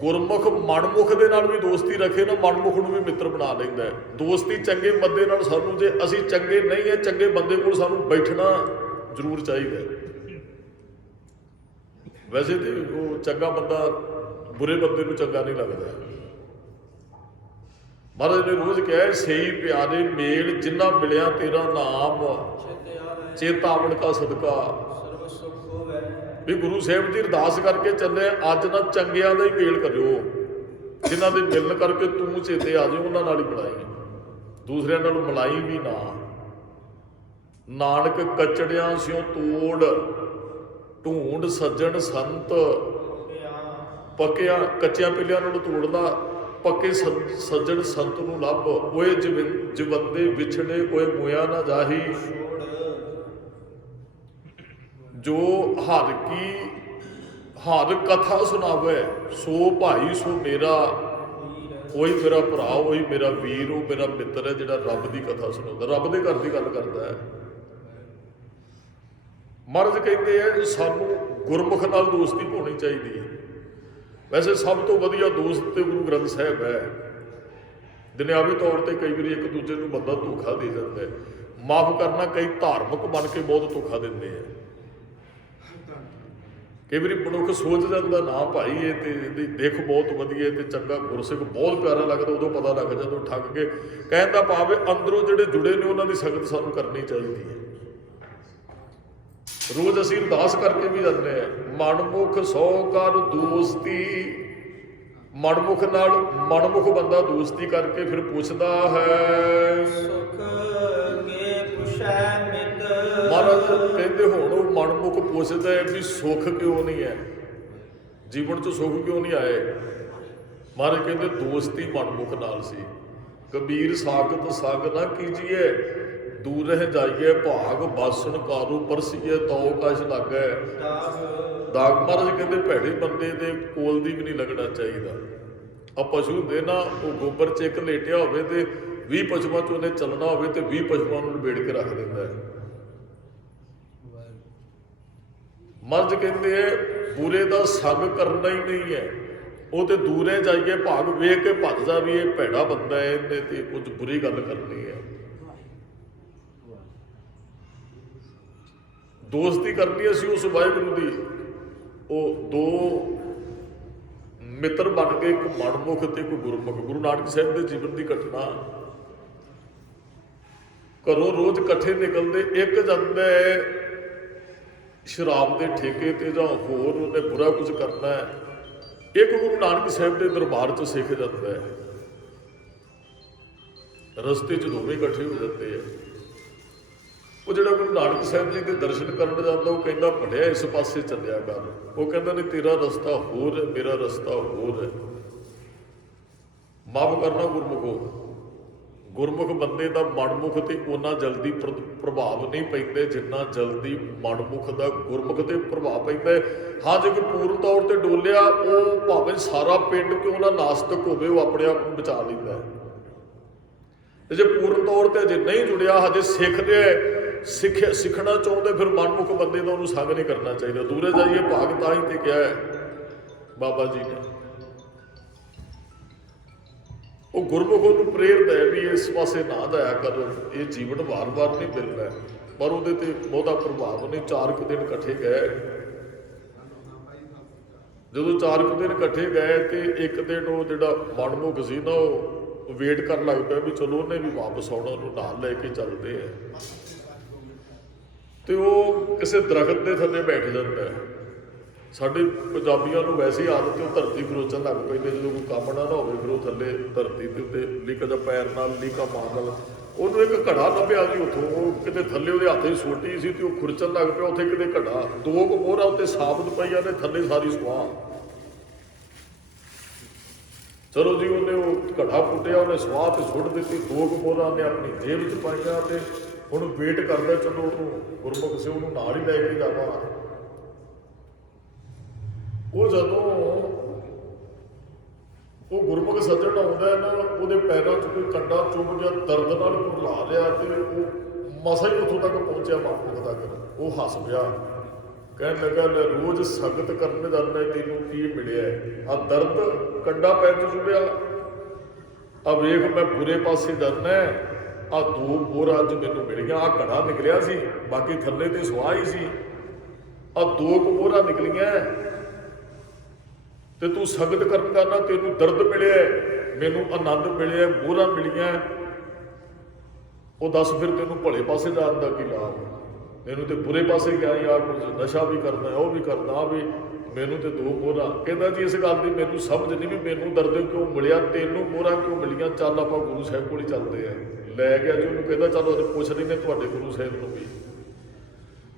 ਗੁਰਮੁਖ ਮਨਮੁਖ ਦੇ ਨਾਲ ਵੀ ਦੋਸਤੀ ਰੱਖੇ ਨਾ, ਮਨਮੁਖ ਨੂੰ ਵੀ ਮਿੱਤਰ ਬਣਾ ਲੈਂਦਾ ਹੈ। ਦੋਸਤੀ ਚੰਗੇ ਬੰਦੇ ਨਾਲ ਸਾਨੂੰ, ਜੇ ਅਸੀਂ ਚੰਗੇ ਨਹੀਂ ਹੈ, ਚੰਗੇ ਬੰਦੇ ਕੋਲ ਸਾਨੂੰ ਬੈਠਣਾ ਜ਼ਰੂਰ ਚਾਹੀਦਾ। ਵੈਸੇ ਤੇ ਉਹ ਚੰਗਾ ਬੰਦਾ ਬੁਰੇ ਬੰਦੇ ਨੂੰ ਚੰਗਾ ਨਹੀਂ ਲੱਗਦਾ। ਮਹਾਰਾਜ ਨੇ ਰੋਜ਼ ਕਿਹਾ, ਸਹੀ ਪਿਆਰੇ ਮੇਲ ਜਿੰਨਾ ਮਿਲਿਆ ਤੇਰਾ ਨਾਮ, ਚੇਤਾਵਨ ਕਾ ਸਦਕਾ। ਵੀ ਗੁਰੂ ਸਾਹਿਬ ਜੀ ਅਰਦਾਸ ਕਰਕੇ ਚੱਲੇ, ਅੱਜ ਨਾ ਚੰਗਿਆਂ ਦਾ ਹੀ ਮੇਲ ਕਰਿਓ, ਜਿਨ੍ਹਾਂ ਦੇ ਮਿਲਣ ਕਰਕੇ ਤੂੰ ਚੇਤੇ ਆ ਜਾਏ, ਉਹਨਾਂ ਨਾਲ ਹੀ ਮਿਲਾਈ, ਦੂਸਰਿਆਂ ਨਾਲ ਮਿਲਾਈ ਵੀ ਨਾ। ਨਾਨਕ ਕਚੜਿਆਂ ਸਿਓ ਤੋੜ, ਢੂੰਡ ਸੱਜਣ ਸੰਤ ਪੱਕਿਆਂ, ਕੱਚਿਆਂ ਪਿੱਲਿਆਂ ਨੂੰ ਤੋੜਦਾ, ਪੱਕੇ ਸੱਜਣ ਸੰਤ ਨੂੰ ਲੱਭ। ਓਏ ਜਵੰਦੇ ਵਿਛੜੇ, ਓਏ ਮੋਇਆ ਨਾ ਜਾਹੀ। ਜੋ ਹਰ ਕਥਾ ਸੁਣਾਵੇ, ਸੋ ਭਾਈ ਸੋ ਮੇਰਾ, ਉਹੀ ਮੇਰਾ ਭਰਾ, ਉਹੀ ਮੇਰਾ ਵੀਰ, ਉਹ ਮੇਰਾ ਮਿੱਤਰ ਹੈ ਜਿਹੜਾ ਰੱਬ ਦੀ ਕਥਾ ਸੁਣਾਉਂਦਾ, ਰੱਬ ਦੇ ਘਰ ਦੀ ਗੱਲ ਕਰਦਾ ਹੈ। ਮਹਾਰਾਜ ਕਹਿੰਦੇ ਆ ਸਾਨੂੰ ਗੁਰਮੁਖ ਨਾਲ ਦੋਸਤੀ ਹੋਣੀ ਚਾਹੀਦੀ ਹੈ। ਵੈਸੇ ਸਭ ਤੋਂ ਵਧੀਆ ਦੋਸਤ ਤੇ ਗੁਰੂ ਗ੍ਰੰਥ ਸਾਹਿਬ ਹੈ। ਦੁਨਿਆਵੀ ਤੌਰ ਤੇ ਕਈ ਵਾਰੀ ਇੱਕ ਦੂਜੇ ਨੂੰ ਬੰਦਾ ਧੋਖਾ ਦੇ ਜਾਂਦਾ ਹੈ, ਮਾਫ ਕਰਨਾ, ਕਈ ਧਾਰਮਿਕ ਬਣ ਕੇ ਬਹੁਤ ਧੋਖਾ ਦਿੰਦੇ ਆ। ਕਈ ਵਾਰੀ ਮਨੁੱਖ ਸੋਚ ਜਾਂਦਾ ਨਾ ਭਾਈ ਇਹ ਤੇ ਇਹਦੀ ਦਿੱਖ ਬਹੁਤ ਵਧੀਆ ਤੇ ਚੰਗਾ, ਗੁਰਸਿੱਖ ਬਹੁਤ ਪਿਆਰਾ ਲੱਗਦਾ, ਉਦੋਂ ਪਤਾ ਲੱਗ ਜਦੋਂ ਠੱਗ ਕੇ। ਕਹਿਣ ਦਾ ਭਾਵ ਹੈ ਅੰਦਰੋਂ ਜਿਹੜੇ ਜੁੜੇ ਨੇ ਉਹਨਾਂ ਦੀ ਸੰਗਤ ਸਾਨੂੰ ਕਰਨੀ ਚਾਹੀਦੀ ਹੈ। ਰੋਜ਼ ਅਸੀਂ ਅਰਦਾਸ ਕਰਕੇ ਵੀ ਜਾਂਦੇ ਹਾਂ, ਮਨਮੁਖ ਸੌ ਕਰ ਦੋਸਤੀ। ਮਨਮੁਖ ਨਾਲ ਮਨਮੁਖ ਬੰਦਾ ਦੋਸਤੀ ਕਰਕੇ ਫਿਰ ਪੁੱਛਦਾ ਹੈ, ਸੁਖ ਕੇ ਪੁੱਛੈ ਮਿਤ। ਮਹਾਰਾਜ ਕਹਿੰਦੇ ਹੁਣ ਉਹ ਮਨਮੁਖ ਪੁੱਛਦਾ ਹੈ ਵੀ ਸੁੱਖ ਕਿਉਂ ਨਹੀਂ ਹੈ, ਜੀਵਨ 'ਚ ਸੁੱਖ ਕਿਉਂ ਨਹੀਂ ਆਏ। ਮਹਾਰਾਜ ਕਹਿੰਦੇ ਦੋਸਤੀ ਮਨਮੁਖ ਨਾਲ ਸੀ। ਕਬੀਰ ਸਾਖਤ ਸੰਗ ਨਾ ਕੀਜੀਏ, ਦੂਰ ਰਹਿ ਜਾਈਏ ਭਾਗ ਬਾਸਣ ਕਾਰੂ ਪਰਸੀਏ ਤਉ ਕਛ ਲਾਗੈ। ਦਾਗ ਮਹਾਰਾਜ ਕਹਿੰਦੇ ਭੈੜੇ ਬੰਦੇ ਦੇ ਕੋਲ ਦੀ ਵੀ ਨਹੀਂ ਲੱਗਣਾ ਚਾਹੀਦਾ। ਆ ਪਸ਼ੂ ਹੁੰਦੇ ਨਾ, ਉਹ ਗੋਬਰ 'ਚ ਇੱਕ ਲੇਟਿਆ ਹੋਵੇ ਤੇ 20 ਪਸ਼ੂਆਂ 'ਚ ਉਹਨੇ ਚੱਲਣਾ ਹੋਵੇ ਤੇ 20 ਪਸ਼ੂਆਂ ਨੂੰ ਨਿਬੇੜ ਕੇ ਰੱਖ ਦਿੰਦਾ ਹੈ। ਮਰਜ ਕਹਿੰਦੇ ਹੈ ਬੁਰੇ ਦਾ ਸੰਗ ਕਰਨਾ ਹੀ ਨਹੀਂ ਹੈ, ਉਹ ਤੇ ਦੂਰੇ ਜਾਈਏ ਭਾਗ ਵੇਖ ਕੇ ਭੱਜਦਾ ਵੀ ਇਹ ਭੈੜਾ ਬੰਦਾ ਹੈ, ਇਹਨੇ ਤੇ ਕੁਝ ਬੁਰੀ ਗੱਲ ਕਰਨੀ ਹੈ। ਦੋਸਤੀ ਕਰਨੀ ਅਸੀਂ ਉਸ ਵਾਹਿਗੁਰੂ ਦੀ। ਉਹ ਦੋ ਮਿੱਤਰ ਬਣ ਗਏ, ਇੱਕ ਮਨਮੁਖ ਤੇ ਇੱਕ ਗੁਰਮੁਖ। ਗੁਰੂ ਨਾਨਕ ਸਾਹਿਬ ਦੇ ਜੀਵਨ ਦੀ ਘਟਨਾ, ਘਰੋਂ ਰੋਜ਼ ਇਕੱਠੇ ਨਿਕਲਦੇ, ਇੱਕ ਜਾਂਦਾ ਸ਼ਰਾਬ ਦੇ ਠੇਕੇ ਤੇ ਜਾਂ ਹੋਰ ਉਹਨੇ ਬੁਰਾ ਕੁਝ ਕਰਨਾ ਹੈ, ਇੱਕ ਗੁਰੂ ਨਾਨਕ ਸਾਹਿਬ ਦੇ ਦਰਬਾਰ 'ਚ ਸਿੱਖ ਜਾਂਦਾ ਹੈ। ਰਸਤੇ 'ਚ ਦੋਵੇਂ ਇਕੱਠੇ ਹੋ ਜਾਂਦੇ ਆ। ਉਹ ਜਿਹੜਾ ਗੁਰੂ ਨਾਨਕ ਸਾਹਿਬ ਜੀ ਦੇ ਦਰਸ਼ਨ ਕਰਨ ਜਾਂਦਾ, ਉਹ ਕਹਿੰਦਾ ਭੜਿਆ ਇਸ ਪਾਸੇ ਚੱਲਿਆ ਕਰ। ਉਹ ਕਹਿੰਦਾ ਨਹੀਂ, ਤੇਰਾ ਰਸਤਾ ਹੋਰ ਹੈ, ਮੇਰਾ ਰਸਤਾ ਹੋਰ ਹੈ। ਮਾਫ ਕਰਨਾ ਗੁਰਮੁਖੋ, ਗੁਰਮੁਖ ਬੰਦੇ ਦਾ ਮਨਮੁਖ ਤੇ ਉਹਨਾਂ ਜਲਦੀ ਪ੍ਰਭਾਵ ਨਹੀਂ ਪੈਂਦੇ ਜਿੰਨਾ ਜਲਦੀ ਮਨਮੁਖ ਦਾ ਗੁਰਮੁਖ ਤੇ ਪ੍ਰਭਾਵ ਪੈਂਦਾ ਹੈ। ਹਾਂ, ਜੇ ਕੋਈ ਪੂਰਨ ਤੌਰ ਤੇ ਡੋਲਿਆ, ਉਹ ਭਾਵੇਂ ਸਾਰਾ ਪਿੰਡ ਕਿਉਂ ਨਾ ਨਾਸਤਕ ਹੋਵੇ, ਉਹ ਆਪਣੇ ਆਪ ਨੂੰ ਬਚਾ ਲੈਂਦਾ ਹੈ। ਤੇ ਜੇ ਪੂਰਨ ਤੌਰ ਤੇ ਅਜੇ ਨਹੀਂ ਜੁੜਿਆ, ਹਜੇ ਸਿੱਖ ਰਿਹਾ, ਸਿੱਖਣਾ ਚਾਹੁੰਦੇ, ਫਿਰ ਮਨਮੁਖ ਬੰਦੇ ਦਾ ਉਹਨੂੰ ਸੰਗ ਨਹੀਂ ਕਰਨਾ ਚਾਹੀਦਾ। ਦੂਰੇ ਜਾਈਏ ਭਾਗ ਤਾਂ ਹੀ ਤੇ ਕਿਹਾ ਹੈ ਬਾਬਾ ਜੀ ਨੇ। ਉਹ ਗੁਰਮੁਖ ਨੂੰ ਪ੍ਰੇਰਦਾ ਹੈ ਵੀ ਇਸ ਪਾਸੇ ਨਾ ਜਾਇਆ ਕਰ, ਇਹ ਜੀਵਨ ਵਾਰ-ਵਾਰ ਨਹੀਂ ਮਿਲਣਾ। ਪਰ ਉਹਦੇ ਤੇ ਬਹੁਤਾ ਪ੍ਰਭਾਵ ਨਹੀਂ। 4 ਕੁ ਦਿਨ ਇਕੱਠੇ ਗਏ। ਜਦੋਂ 4 ਕੁ ਦਿਨ ਇਕੱਠੇ ਗਏ ਤੇ ਇੱਕ ਦਿਨ ਉਹ ਜਿਹੜਾ ਮਨਮੁਖ ਸੀ ਨਾ, ਉਹ ਵੇਟ ਕਰਨ ਲੱਗ ਪਿਆ ਵੀ ਚਲੋ ਉਹਨੇ ਵੀ ਵਾਪਸ ਆਉਣਾ, ਉਹਨੂੰ ਨਾਲ ਲੈ ਕੇ ਚੱਲਦੇ ਆ। ਤੇ ਉਹ ਕਿਸੇ ਦਰਖਤ ਦੇ ਥੱਲੇ ਬੈਠ ਜਾਂਦਾ ਹੈ। ਸਾਡੇ ਪੰਜਾਬੀਆਂ ਨੂੰ ਵੈਸੇ ਹੀ ਆਦਤ, ਉਹ ਧਰਤੀ ਖਰੋਚਣ ਲੱਗ ਪੈਂਦੇ ਜਦੋਂ ਕੋਈ ਕੰਮ ਨਾ ਹੋਵੇ, ਫਿਰ ਉਹ ਥੱਲੇ ਧਰਤੀ ਦੇ ਉੱਤੇ ਲੀਕ ਦਾ ਪੈਰ ਨਾਲ ਲੀਕਾ ਮਾਰ। ਉਹਨੂੰ ਇੱਕ ਘੜਾ ਲੱਭਿਆ ਜੀ ਉੱਥੋਂ, ਉਹ ਕਿਤੇ ਥੱਲੇ ਉਹਦੇ ਹੱਥ 'ਚ ਸੋਟੀ ਸੀ ਤੇ ਉਹ ਖੁਰਚਣ ਲੱਗ ਪਿਆ। ਉੱਥੇ ਕਿਤੇ ਘੜਾ, 2 ਮੋਹਰਾਂ ਉੱਤੇ ਸਾਬਤ ਪਈਆਂ ਨੇ, ਥੱਲੇ ਸਾਰੀ ਸੁਆਹ। ਚਲੋ ਜੀ, ਉਹਨੇ ਉਹ ਘੜਾ ਪੁੱਟਿਆ, ਉਹਨੇ ਸੁਆਹ ਤੇ ਸੁੱਟ ਦਿੱਤੀ। 2 ਮੋਹਰਾਂ ਨੇ ਆਪਣੀ ਜੇਬ 'ਚ ਪਾਈਆਂ ਤੇ ਹੁਣ ਵੇਟ ਕਰਦਾ, ਚਲੋ ਉਹਨੂੰ ਗੁਰਮੁਖ ਸਿੰਘ ਉਹਨੂੰ ਨਾਲ ਹੀ ਲੈ ਕੇ ਜਾਵਾਂ। ਉਹ ਜਦੋਂ ਉਹ ਗੁਰਮੁਖ ਸੱਜਣ ਆਉਂਦਾ ਨਾ, ਉਹਦੇ ਪੈਰਾਂ 'ਚ ਕੋਈ ਕੰਡਾ ਚੁੱਭ ਗਿਆ, ਦਰਦ ਨਾਲ ਘੁਰਲਾ ਲਿਆ, ਤੇ ਉਹ ਮਸਾ ਹੀ ਉੱਥੋਂ ਤੱਕ ਪਹੁੰਚਿਆ ਮਨਮੁਖ ਤੱਕ। ਉਹ ਹੱਸ ਪਿਆ, ਕਹਿਣ ਲੱਗਾ ਲੈ ਰੋਜ਼ ਸੰਗਤ ਕਰਨ ਜਾਂਦਾ, ਤੈਨੂੰ ਕੀ ਮਿਲਿਆ? ਆ ਦਰਦ, ਕੰਡਾ ਪੈਰ 'ਚ ਚੁੱਭਿਆ, ਆ ਵੇਖ ਮੈਂ ਬੁਰੇ ਪਾਸੇ ਜਾਂਦਾ, ਆ 2 ਮੋਹਰਾਂ ਅੱਜ ਮੈਨੂੰ ਮਿਲੀਆਂ, ਆ ਘੜਾ ਨਿਕਲਿਆ ਸੀ, ਬਾਕੀ ਥੱਲੇ ਤੇ ਸੁਆਹ ਹੀ ਸੀ, ਆ 2 ਮੋਹਰਾਂ ਨਿਕਲੀਆਂ, ਤੇ ਤੂੰ ਸੰਗਤ ਕਰਨ ਦਾ ਨਾ, ਤੈਨੂੰ ਦਰਦ ਮਿਲਿਆ, ਮੈਨੂੰ ਆਨੰਦ ਮਿਲਿਆ, ਮੋਹਰਾਂ ਮਿਲੀਆਂ, ਉਹ ਦੱਸ ਫਿਰ ਤੈਨੂੰ ਭਲੇ ਪਾਸੇ ਜਾਣ ਦਾ ਕੀ ਲਾਭ? ਮੈਨੂੰ ਤੇ ਬੁਰੇ ਪਾਸੇ ਗਿਆ, ਯਾਰ ਕੁਝ ਨਸ਼ਾ ਵੀ ਕਰਨਾ, ਉਹ ਵੀ ਕਰਨਾ, ਵੀ ਮੈਨੂੰ ਤੇ 2 ਮੋਹਰਾਂ। ਕਹਿੰਦਾ ਜੀ ਇਸ ਗੱਲ ਦੀ ਮੈਨੂੰ ਸਮਝ ਨਹੀਂ ਵੀ ਮੈਨੂੰ ਦਰਦ ਕਿਉਂ ਮਿਲਿਆ, ਤੈਨੂੰ ਮੋਹਰਾਂ ਕਿਉਂ ਮਿਲੀਆਂ, ਚੱਲ ਆਪਾਂ ਗੁਰੂ ਸਾਹਿਬ ਕੋਲ ਹੀ ਚੱਲਦੇ ਆ। ਲੈ ਗਿਆ ਜੀ ਉਹਨੂੰ, ਕਹਿੰਦਾ ਚਲੋ ਅੱਜ ਪੁੱਛ ਲੈਂਦੇ ਤੁਹਾਡੇ ਗੁਰੂ ਸਾਹਿਬ ਨੂੰ ਵੀ।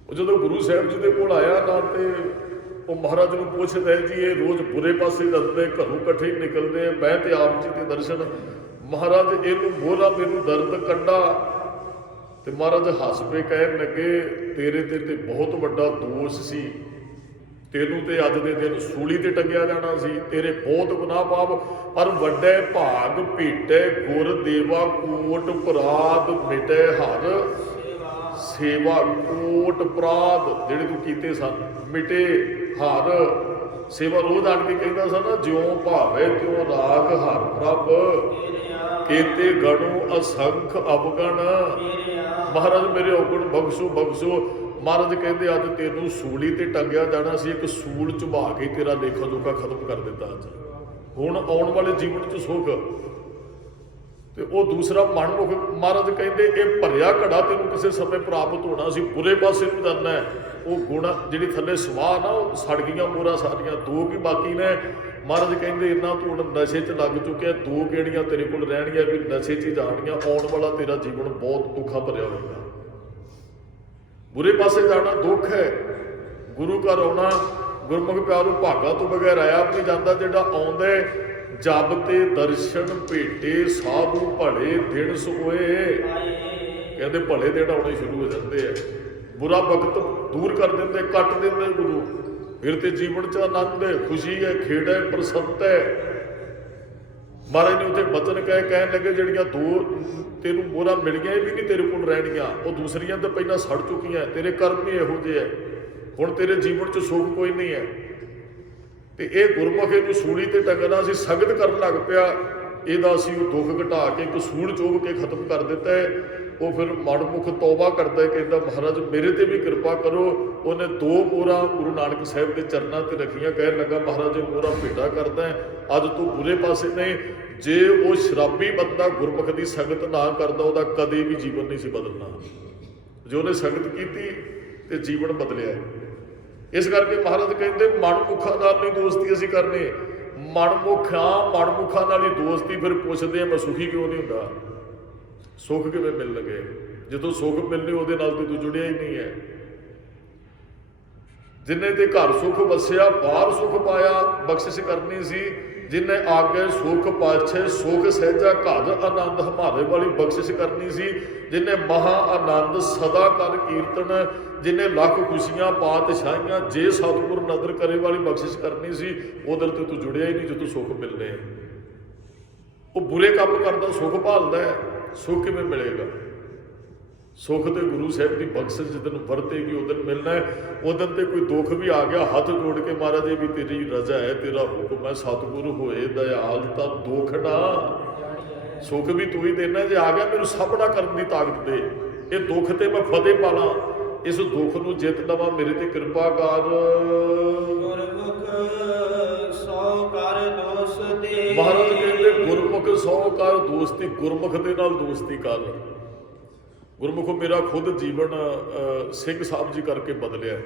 ਉਹ ਜਦੋਂ ਗੁਰੂ ਸਾਹਿਬ ਜੀ ਦੇ ਕੋਲ ਆਇਆ ਨਾ, ਤੇ ਉਹ ਮਹਾਰਾਜ ਨੂੰ ਪੁੱਛਦਾ ਜੀ ਇਹ ਰੋਜ਼ ਬੁਰੇ ਪਾਸੇ ਜਾਂਦੇ, ਘਰੋਂ ਇਕੱਠੇ ਨਿਕਲਦੇ ਆ, ਮੈਂ ਤੇ ਆਪ ਜੀ ਦੇ ਦਰਸ਼ਨ, ਮਹਾਰਾਜ ਇਹਨੂੰ ਮੋਹਰਾ, ਮੈਨੂੰ ਦਰਦ, ਕੰਡਾ। ਤੇ ਮਹਾਰਾਜ ਹੱਸ ਪਏ, ਕਹਿਣ ਲੱਗੇ ਤੇਰੇ ਤੇ ਬਹੁਤ ਵੱਡਾ ਦੋਸ਼ ਸੀ, ਤੈਨੂੰ ਤੇ ਅੱਜ ਦੇ ਦਿਨ ਸੂਲੀ ਤੇ ਟੰਗਿਆ ਜਾਣਾ ਸੀ, ਤੇਰੇ ਬਹੁਤ ਗੁਨਾਹ ਪਾਪ, ਪਰ ਵੱਡੇ ਭਾਗ ਭੇਟੇ ਗੁਰ ਦੇਵਾ, ਕੋਟ ਪਰਾਧ ਮਿਟੇ ਹਰ ਸੇਵਾ। ਕੋਟ ਪਰਾਧ ਜਿਹੜੇ ਤੂੰ ਕੀਤੇ ਸਨ ਮਿਟੇ ਹਰ ਸੇਵਾ। ਰੋਜ਼ ਆਣ ਕੇ ਕਹਿੰਦਾ ਸਨ ਨਾ, ਜਿਉਂ ਭਾਵੇ ਤਿਉਂ ਰਾਖ ਹਰ ਪ੍ਰਭ, ਕੀਤੇ ਗਣੂ ਅਸੰਖ ਅਵਗਣ। ਮਹਾਰਾਜ ਮੇਰੇ ਔਗਣ ਬਖਸ਼ੋ ਬਖਸ਼ੋ। ਮਹਾਰਾਜ ਕਹਿੰਦੇ ਅੱਜ ਤੈਨੂੰ ਸੂਲੀ ਤੇ ਟੰਗਿਆ ਜਾਣਾ ਸੀ, ਇੱਕ ਸੂਲ ਚੁਭਾ ਕੇ ਤੇਰਾ ਲੇਖਾ ਜੋਖਾ ਖਤਮ ਕਰ ਦਿੱਤਾ। ਅੱਜ ਹੁਣ ਆਉਣ ਵਾਲੇ ਜੀਵਨ 'ਚ ਸੁੱਖ, ਤੇ ਉਹ ਦੂਸਰਾ ਮਨਮੁਖ। ਮਹਾਰਾਜ ਕਹਿੰਦੇ ਇਹ ਭਰਿਆ ਘੜਾ ਤੈਨੂੰ ਕਿਸੇ ਸਮੇਂ ਪ੍ਰਾਪਤ ਹੋਣਾ ਸੀ, ਬੁਰੇ ਪਾਸੇ ਨੂੰ ਜਾਣਾ ਹੈ। ਉਹ ਗੁਣਾ ਜਿਹੜੀ ਥੱਲੇ ਸਵਾਹ ਨਾ, ਉਹ ਸੜ ਗਈਆਂ ਮੋਹਰਾਂ ਸਾਰੀਆਂ, 2 ਕੀ ਬਾਕੀ ਨੇ। ਮਹਾਰਾਜ ਕਹਿੰਦੇ ਇੰਨਾ ਤੂੰ ਹੁਣ ਨਸ਼ੇ 'ਚ ਲੱਗ ਚੁੱਕਿਆ, 2 ਕਿਹੜੀਆਂ ਤੇਰੇ ਕੋਲ ਰਹਿਣਗੀਆਂ, ਵੀ ਨਸ਼ੇ 'ਚ ਹੀ ਜਾਣਗੀਆਂ। ਆਉਣ ਵਾਲਾ ਤੇਰਾ ਜੀਵਨ ਬਹੁਤ ਦੁੱਖਾਂ ਭਰਿਆ ਹੋਵੇਗਾ। ਬੁਰੇ ਪਾਸੇ ਜਾਣਾ ਦੁੱਖ ਹੈ। ਗੁਰੂ ਘਰ ਆਉਣਾ, ਗੁਰਮੁਖ ਪਿਆਰੂ ਭਾਗਾ ਤੋਂ ਬਗੈਰ ਆਇਆ ਵੀ ਨਹੀਂ ਜਾਂਦਾ। ਜਿਹੜਾ ਆਉਂਦਾ ਜਬ ਤੇ ਦਰਸ਼ਨ ਭੇਟੇ, ਸਾਧੂ ਭਲੇ ਦਿਨ ਸੋਏ। ਕਹਿੰਦੇ ਭਲੇ ਦਿਨ ਆਉਣੇ ਸ਼ੁਰੂ ਹੋ ਜਾਂਦੇ ਆ, ਬੁਰਾ ਵਕਤ ਦੂਰ ਕਰ ਦਿੰਦੇ, ਕੱਟ ਦਿੰਦੇ ਗੁਰੂ। ਫਿਰ ਤੇ ਜੀਵਨ 'ਚ ਆਨੰਦ ਹੈ, ਖੁਸ਼ੀ ਹੈ, ਖੇਡ ਹੈ, ਪ੍ਰਸੰਨਤਾ ਹੈ। ਮਹਾਰਾਜ ਨੇ ਉੱਥੇ ਬਚਨ ਕਹਿਣ ਲੱਗੇ ਜਿਹੜੀਆਂ 2 ਤੈਨੂੰ ਮੋਹਰਾਂ ਮਿਲ ਗਈਆਂ, ਇਹ ਵੀ ਨਹੀਂ ਤੇਰੇ ਕੋਲ ਰਹਿਣਗੀਆਂ, ਉਹ ਦੂਸਰੀਆਂ ਤਾਂ ਪਹਿਲਾਂ ਸੜ ਚੁੱਕੀਆਂ। ਤੇਰੇ ਕਰਮ ਹੀ ਇਹੋ ਜਿਹੇ ਹੈ, ਹੁਣ ਤੇਰੇ ਜੀਵਨ 'ਚ ਸੁੱਖ ਕੋਈ ਨਹੀਂ ਹੈ। ਤੇ ਇਹ ਗੁਰਮੁਖ ਇਹਨੂੰ ਸੂਲੀ ਤੇ ਟੰਗਣਾ ਸੀ, ਸੰਗਤ ਕਰਨ ਲੱਗ ਪਿਆ। ਇਹਦਾ ਅਸੀਂ ਉਹ ਦੁੱਖ ਘਟਾ ਕੇ ਇੱਕ ਸੂਲ ਚੋਬ ਕੇ ਖਤਮ ਕਰ ਦਿੱਤਾ ਹੈ। ਉਹ ਫਿਰ ਮਨਮੁਖ ਤੌਬਾ ਕਰਦਾ ਹੈ, ਕਹਿੰਦਾ ਮਹਾਰਾਜ ਮੇਰੇ ਤੇ ਵੀ ਕਿਰਪਾ ਕਰੋ। ਉਹਨੇ 2 ਮੋਹਰਾਂ ਗੁਰੂ ਨਾਨਕ ਸਾਹਿਬ ਦੇ ਚਰਨਾਂ ਤੇ ਰੱਖੀਆਂ, ਕਹਿਣ ਲੱਗਾ ਮਹਾਰਾਜ ਇਹ ਮੋਹਰਾਂ ਭੇਟਾ ਕਰਦਾ ਹੈ, ਅੱਜ ਤੂੰ ਬੁਰੇ ਪਾਸੇ ਨਹੀਂ। ਜੇ ਉਹ ਸ਼ਰਾਬੀ ਬੰਦਾ ਗੁਰਮੁਖ ਦੀ ਸੰਗਤ ਨਾ ਕਰਦਾ, ਉਹਦਾ ਕਦੇ ਵੀ ਜੀਵਨ ਨਹੀਂ ਸੀ ਬਦਲਣਾ। ਜੇ ਉਹਨੇ ਸੰਗਤ ਕੀਤੀ ਤੇ ਜੀਵਨ ਬਦਲਿਆ। ਇਸ ਕਰਕੇ ਮਹਾਰਾਜ ਕਹਿੰਦੇ ਮਨਮੁਖਾਂ ਨਾਲ ਨਹੀਂ ਦੋਸਤੀ ਅਸੀਂ ਕਰਨੀ। ਮਨਮੁਖਾਂ ਨਾਲ ਹੀ ਦੋਸਤੀ। ਫਿਰ ਪੁੱਛਦੇ ਆ ਮੈਂ ਸੁਖੀ ਕਿਉਂ ਨਹੀਂ ਹੁੰਦਾ? ਸੁੱਖ ਕਿਵੇਂ ਮਿਲ ਲਗੇ? ਜਦੋਂ ਸੁੱਖ ਮਿਲਣੇ ਉਹਦੇ ਨਾਲ ਤੇ ਤੂੰ ਜੁੜਿਆ ਹੀ ਨਹੀਂ ਹੈ। ਜਿੰਨੇ ਦੇ ਘਰ ਸੁੱਖ ਵਸਿਆ, ਬਾਹਰ ਸੁੱਖ ਪਾਇਆ, ਬਖਸ਼ਿਸ਼ ਕਰਨੀ ਸੀ। ਜਿਨੇ ਆਗੇ ਸੁਖ ਪਾਛੇ, ਸੁਖ ਸਹਿਜਾ ਘਰ ਆਨੰਦ ਹਮਾਰੇ ਵਾਲੀ ਬਖਸ਼ਿਸ਼ ਕਰਨੀ ਸੀ। ਜਿਨੇ ਮਹਾ ਆਨੰਦ ਸਦਾ ਕਰ ਕੀਰਤਨ, ਜਿਨੇ ਲੱਖ ਖੁਸ਼ੀਆਂ ਪਾਤਸ਼ਾਹੀਆਂ, ਜੇ ਸਤਿਗੁਰ ਨਦਰ ਕਰੇ ਵਾਲੀ ਬਖਸ਼ਿਸ਼ ਕਰਨੀ ਸੀ। ਉਧਰ ਤੇ ਤੂੰ ਜੁੜਿਆ ਹੀ ਨਹੀਂ ਜਦੋਂ ਸੁੱਖ ਮਿਲਨੇ। ਉਹ ਬੁਰੇ ਕੰਮ ਕਰਦਾ, ਸੁੱਖ ਭਾਲਦਾ ਹੈ, ਸੁੱਖ ਕਿਵੇਂ ਮਿਲੇਗਾ? ਸੁੱਖ ਤੇ ਗੁਰੂ ਸਾਹਿਬ ਦੀ ਬਖਸ਼ਿਸ਼ ਜਿੱਦਨ ਵਰਤੇਗੀ ਉਦਨ ਮਿਲਣਾ ਹੈ। ਉਦਨ ਤੇ ਕੋਈ ਦੁੱਖ ਵੀ ਆ ਗਿਆ, ਹੱਥ ਜੋੜ ਕੇ ਮਹਾਰਾਜ ਇਹ ਵੀ ਤੇਰੀ ਰਜ਼ਾ ਹੈ, ਤੇਰਾ ਹੁਕਮ ਹੈ, ਸਤਿਗੁਰੂ ਹੋਏ ਦਇਆਲ ਤਾਂ ਦੁੱਖ ਨਾ। ਸੁੱਖ ਵੀ ਤੂੰ ਹੀ ਦੇਣਾ, ਜੇ ਆ ਗਿਆ ਮੈਨੂੰ ਸਭਨਾ ਕਰਨ ਦੀ ਤਾਕਤ ਦੇ। ਇਹ ਦੁੱਖ ਤੇ ਮੈਂ ਫਤਿਹ ਪਾਲਾਂ, ਇਸ ਦੁੱਖ ਨੂੰ ਜਿੱਤ ਲਵਾਂ, ਮੇਰੇ ਤੇ ਕਿਰਪਾ ਕਰ। ਗੁਰਮੁਖ ਸੋ ਕਰ ਦੋਸਤੀ। ਮਹਾਰਾਜ ਕਹਿੰਦੇ ਗੁਰਮੁਖ ਸੋ ਕਰ ਦੋਸਤੀ। ਗੁਰਮੁਖ ਦੇ ਨਾਲ ਦੋਸਤੀ ਕਰ। ਗੁਰਮੁਖੋ ਮੇਰਾ ਖੁਦ ਜੀਵਨ ਸਿੰਘ ਸਾਹਿਬ ਜੀ ਕਰਕੇ ਬਦਲਿਆ।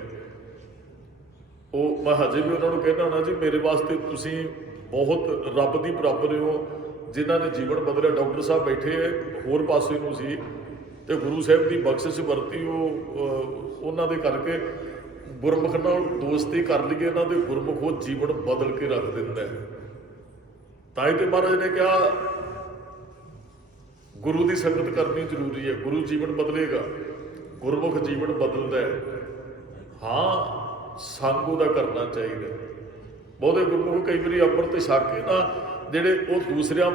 ਉਹ ਮੈਂ ਹਜੇ ਵੀ ਉਹਨਾਂ ਨੂੰ ਕਹਿੰਦਾ ਹੋਣਾ ਜੀ ਮੇਰੇ ਵਾਸਤੇ ਤੁਸੀਂ ਬਹੁਤ ਰੱਬ ਦੀ ਬਰਾਬਰ ਹੋ। ਜਿਨ੍ਹਾਂ ਨੇ ਜੀਵਨ ਬਦਲਿਆ, ਡਾਕਟਰ ਸਾਹਿਬ ਬੈਠੇ ਹੋਰ ਪਾਸੇ ਨੂੰ ਸੀ ਤੇ ਗੁਰੂ ਸਾਹਿਬ ਦੀ ਬਖਸ਼ਿਸ਼ ਵਰਤੀ। ਉਹ ਉਹਨਾਂ ਦੇ ਕਰਕੇ ਗੁਰਮੁਖ ਨਾਲ ਦੋਸਤੀ ਕਰ ਲਈਏ, ਇਹਨਾਂ ਦੇ ਗੁਰਮੁਖ ਉਹ ਜੀਵਨ ਬਦਲ ਕੇ ਰੱਖ ਦਿੰਦਾ ਹੈ। ਤਾਂ ਹੀ ਤੇ ਮਹਾਰਾਜ ਨੇ ਕਿਹਾ ਗੁਰੂ ਦੀ ਸੰਗਤ ਕਰਨੀ ਜ਼ਰੂਰੀ ਹੈ। ਗੁਰੂ ਜੀਵਨ ਬਦਲੇਗਾ, ਗੁਰਮੁਖ ਜੀਵਨ ਬਦਲਦਾ ਹੈ। ਹਾਂ, ਸੰਗ ਉਹਦਾ ਕਰਨਾ ਚਾਹੀਦਾ। ਬਹੁਤੇ ਗੁਰਮੁਖ ਕਈ ਵਾਰੀ ਅੰਮ੍ਰਿਤ ਛਕ ਕੇ ਨਾ ਜਿਹੜੇ ਉਹ ਦੂਸਰਿਆਂ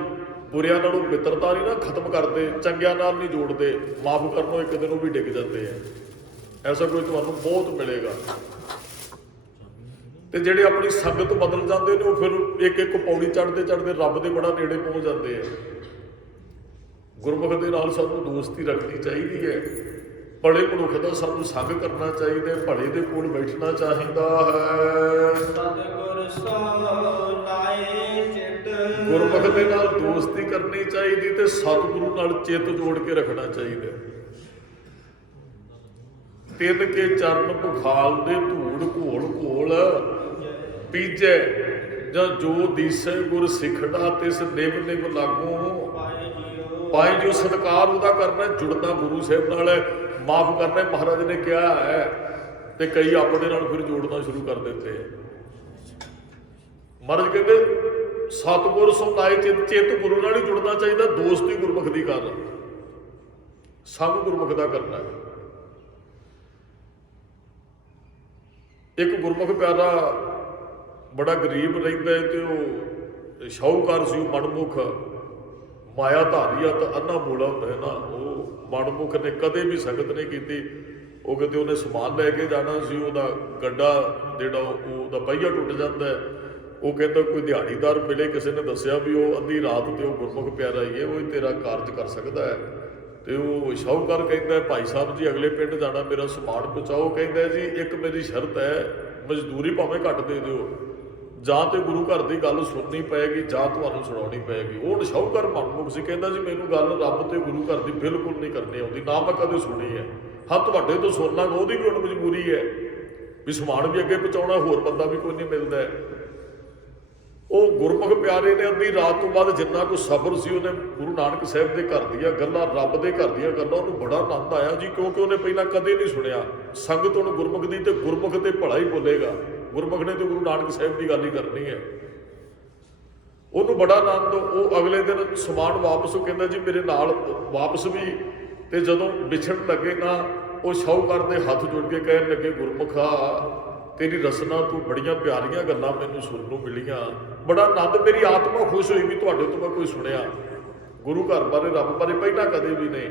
ਬੁਰਿਆਂ ਨਾਲੋਂ ਮਿੱਤਰਤਾ ਨਹੀਂ ਨਾ ਖਤਮ ਕਰਦੇ, ਚੰਗਿਆਂ ਨਾਲ ਨਹੀਂ ਜੋੜਦੇ, ਮਾਫ ਕਰਨੋਂ ਇੱਕ ਦਿਨ ਉਹ ਵੀ ਡਿੱਗ ਜਾਂਦੇ ਆ। ਐਸਾ ਕੋਈ ਤੁਹਾਨੂੰ ਬਹੁਤ ਮਿਲੇਗਾ। ਤੇ ਜਿਹੜੇ ਆਪਣੀ ਸੰਗਤ ਬਦਲ ਜਾਂਦੇ ਨੇ ਉਹ ਫਿਰ ਇੱਕ ਇੱਕ ਪੌੜੀ ਚੜ੍ਹਦੇ ਚੜ੍ਹਦੇ ਰੱਬ ਦੇ ਬੜਾ ਨੇੜੇ ਪਹੁੰਚ ਜਾਂਦੇ ਆ। ਗੁਰਮੁਖ ਦੇ ਨਾਲ ਸਾਨੂੰ ਦੋਸਤੀ ਰੱਖਣੀ ਚਾਹੀਦੀ ਹੈ। ਭਲੇ ਮਨੁੱਖ ਦਾ ਸਾਨੂੰ ਸੰਗ ਕਰਨਾ ਚਾਹੀਦਾ, ਭਲੇ ਦੇ ਕੋਲ ਬੈਠਣਾ ਚਾਹੀਦਾ ਹੈ। ਸਤਿਗੁਰ ਸੋ ਲਾਏ ਚਿਤ, ਗੁਰਮੁਖ ਦੇ ਨਾਲ ਦੋਸਤੀ ਕਰਨੀ ਚਾਹੀਦੀ ਤੇ ਸਤਿਗੁਰੂ ਨਾਲ ਚਿੱਤ ਜੋੜ ਕੇ ਰੱਖਣਾ ਚਾਹੀਦਾ। ਤਿੰਨ ਕੇ ਚਰਨ ਭੁਖਾਲ ਦੇ ਧੂੜ ਘੋਲ ਘੋਲ ਪੀਜੈ, ਜਾਂ ਜੋ ਦੀਸੈ ਗੁਰ ਸਿੱਖੜਾ ਤਿਸ ਨਿਭ ਨਿਭ ਲਾਗੂ ਪਾਏ। ਜੋ ਸਤਿਕਾਰ ਉਹਦਾ ਕਰਨਾ, ਜੁੜਨਾ ਗੁਰੂ ਸਾਹਿਬ ਨਾਲ ਹੈ, ਮਾਫ ਕਰਨਾ ਮਹਾਰਾਜ ਨੇ ਕਿਹਾ ਹੈ। ਤੇ ਕਈ ਆਪਣੇ ਨਾਲ ਫਿਰ ਜੋੜਨਾ ਸ਼ੁਰੂ ਕਰ ਦਿੰਦੇ ਆ। ਮਹਾਰਾਜ ਕਹਿੰਦੇ ਸਤਿਗੁਰ ਸੋ ਲਾਏ ਚਿਤ, ਚਿੱਤ ਗੁਰੂ ਨਾਲ ਹੀ ਜੁੜਨਾ ਚਾਹੀਦਾ। ਦੋਸਤੀ ਗੁਰਮੁਖ ਦੀ ਕਰ, ਸੰਗ ਗੁਰਮੁਖ ਦਾ ਕਰਨਾ ਹੈ। ਇੱਕ ਗੁਰਮੁਖ ਪਿਆਰਾ ਬੜਾ ਗਰੀਬ ਰਹਿੰਦਾ ਹੈ ਤੇ ਉਹ ਸ਼ਾਹੂਕਾਰ ਸੀ, ਉਹ ਮਨਮੁਖ ਮਾਇਆ ਧਾਰੀ ਆ, ਤਾਂ ਅੰਨਾ ਬੋਲਾ ਹੁੰਦਾ ਹੈ ਨਾ। ਉਹ ਮਨਮੁਖ ਨੇ ਕਦੇ ਵੀ ਸੰਗਤ ਨਹੀਂ ਕੀਤੀ। ਉਹ ਕਿਤੇ ਉਹਨੇ ਸਮਾਨ ਲੈ ਕੇ ਜਾਣਾ ਸੀ, ਉਹਦਾ ਗੱਡਾ ਜਿਹੜਾ ਉਹਦਾ ਪਹੀਆ ਟੁੱਟ ਜਾਂਦਾ ਹੈ। ਉਹ ਕਹਿੰਦਾ ਕੋਈ ਦਿਹਾੜੀਦਾਰ ਮਿਲੇ, ਕਿਸੇ ਨੇ ਦੱਸਿਆ ਵੀ ਉਹ ਅੱਧੀ ਰਾਤ ਤੇ ਉਹ ਗੁਰਮੁਖ ਪਿਆਰਾ ਹੀ ਹੈ, ਉਹ ਹੀ ਤੇਰਾ ਕਾਰਜ ਕਰ ਸਕਦਾ ਹੈ। ਤੇ ਉਹ ਸ਼ਾਹੂਕਾਰ ਕਹਿੰਦਾ ਭਾਈ ਸਾਹਿਬ ਜੀ ਅਗਲੇ ਪਿੰਡ ਜਾਣਾ, ਮੇਰਾ ਸਮਾਨ ਪਹੁੰਚਾਓ। ਕਹਿੰਦਾ ਜੀ ਇੱਕ ਮੇਰੀ ਸ਼ਰਤ ਹੈ, ਮਜ਼ਦੂਰੀ ਭਾਵੇਂ ਘੱਟ ਦੇ ਦਿਓ, ਜਾਂ ਤੇ ਗੁਰੂ ਘਰ ਦੀ ਗੱਲ ਸੁਣਨੀ ਪਏਗੀ ਜਾਂ ਤੁਹਾਨੂੰ ਸੁਣਾਉਣੀ ਪਏਗੀ। ਉਹ ਸ਼ਾਹੂਕਾਰ ਮਨਮੁਖ ਸੀ, ਕਹਿੰਦਾ ਜੀ ਮੈਨੂੰ ਗੱਲ ਰੱਬ ਤੇ ਗੁਰੂ ਘਰ ਦੀ ਬਿਲਕੁਲ ਨਹੀਂ ਕਰਨੀ ਆਉਂਦੀ, ਨਾ ਮੈਂ ਕਦੇ ਸੁਣੀ ਹੈ। ਹਾਂ ਤੁਹਾਡੇ ਤੋਂ ਸੁਣਨਾ ਉਹਦੀ ਵੀ ਹੁਣ ਮਜਬੂਰੀ ਹੈ ਵੀ ਸਮਾਨ ਵੀ ਅੱਗੇ ਪਹੁੰਚਾਉਣਾ, ਹੋਰ ਬੰਦਾ ਵੀ ਕੋਈ ਨਹੀਂ ਮਿਲਦਾ। ਉਹ ਗੁਰਮੁਖ ਪਿਆਰੇ ਨੇ ਅੱਧੀ ਰਾਤ ਤੋਂ ਬਾਅਦ ਜਿੰਨਾ ਕੁ ਸਬਰ ਸੀ, ਉਹਨੇ ਗੁਰੂ ਨਾਨਕ ਸਾਹਿਬ ਦੇ ਘਰ ਦੀਆਂ ਗੱਲਾਂ, ਰੱਬ ਦੇ ਘਰ ਦੀਆਂ ਗੱਲਾਂ, ਉਹਨੂੰ ਬੜਾ ਆਨੰਦ ਆਇਆ ਜੀ, ਕਿਉਂਕਿ ਉਹਨੇ ਪਹਿਲਾਂ ਕਦੇ ਨਹੀਂ ਸੁਣਿਆ। ਸੰਗਤ ਹੁਣ ਗੁਰਮੁਖ ਦੀ ਤੇ ਗੁਰਮੁਖ ਤੇ ਭਲਾ ਹੀ ਬੋਲੇਗਾ। ਗੁਰਮੁਖ ਨੇ ਤੇ ਗੁਰੂ ਨਾਨਕ ਸਾਹਿਬ ਦੀ ਗੱਲ ਹੀ ਕਰਨੀ ਹੈ। ਉਹਨੂੰ ਬੜਾ ਆਨੰਦ। ਉਹ ਅਗਲੇ ਦਿਨ ਸਮਾਨ ਵਾਪਸ, ਉਹ ਕਹਿੰਦਾ ਜੀ ਮੇਰੇ ਨਾਲ ਵਾਪਸ ਵੀ। ਤੇ ਜਦੋਂ ਵਿਛੜਨ ਲੱਗੇ ਨਾ, ਉਹ ਸ਼ਾਹੂਕਾਰ ਦੇ ਹੱਥ ਜੁੜ ਕੇ ਕਹਿਣ ਲੱਗੇ ਗੁਰਮੁਖਾ ਤੇਰੀ ਰਸਨਾ ਤੂੰ ਬੜੀਆਂ ਪਿਆਰੀਆਂ ਗੱਲਾਂ ਮੈਨੂੰ ਸੁਣਨ ਨੂੰ ਮਿਲੀਆਂ, ਬੜਾ ਆਨੰਦ, ਮੇਰੀ ਆਤਮਾ ਖੁਸ਼ ਹੋਈ ਵੀ ਤੁਹਾਡੇ ਤੋਂ ਮੈਂ ਕੋਈ ਸੁਣਿਆ ਗੁਰੂ ਘਰ ਬਾਰੇ, ਰੱਬ ਬਾਰੇ ਪਹਿਲਾਂ ਕਦੇ ਵੀ ਨਹੀਂ।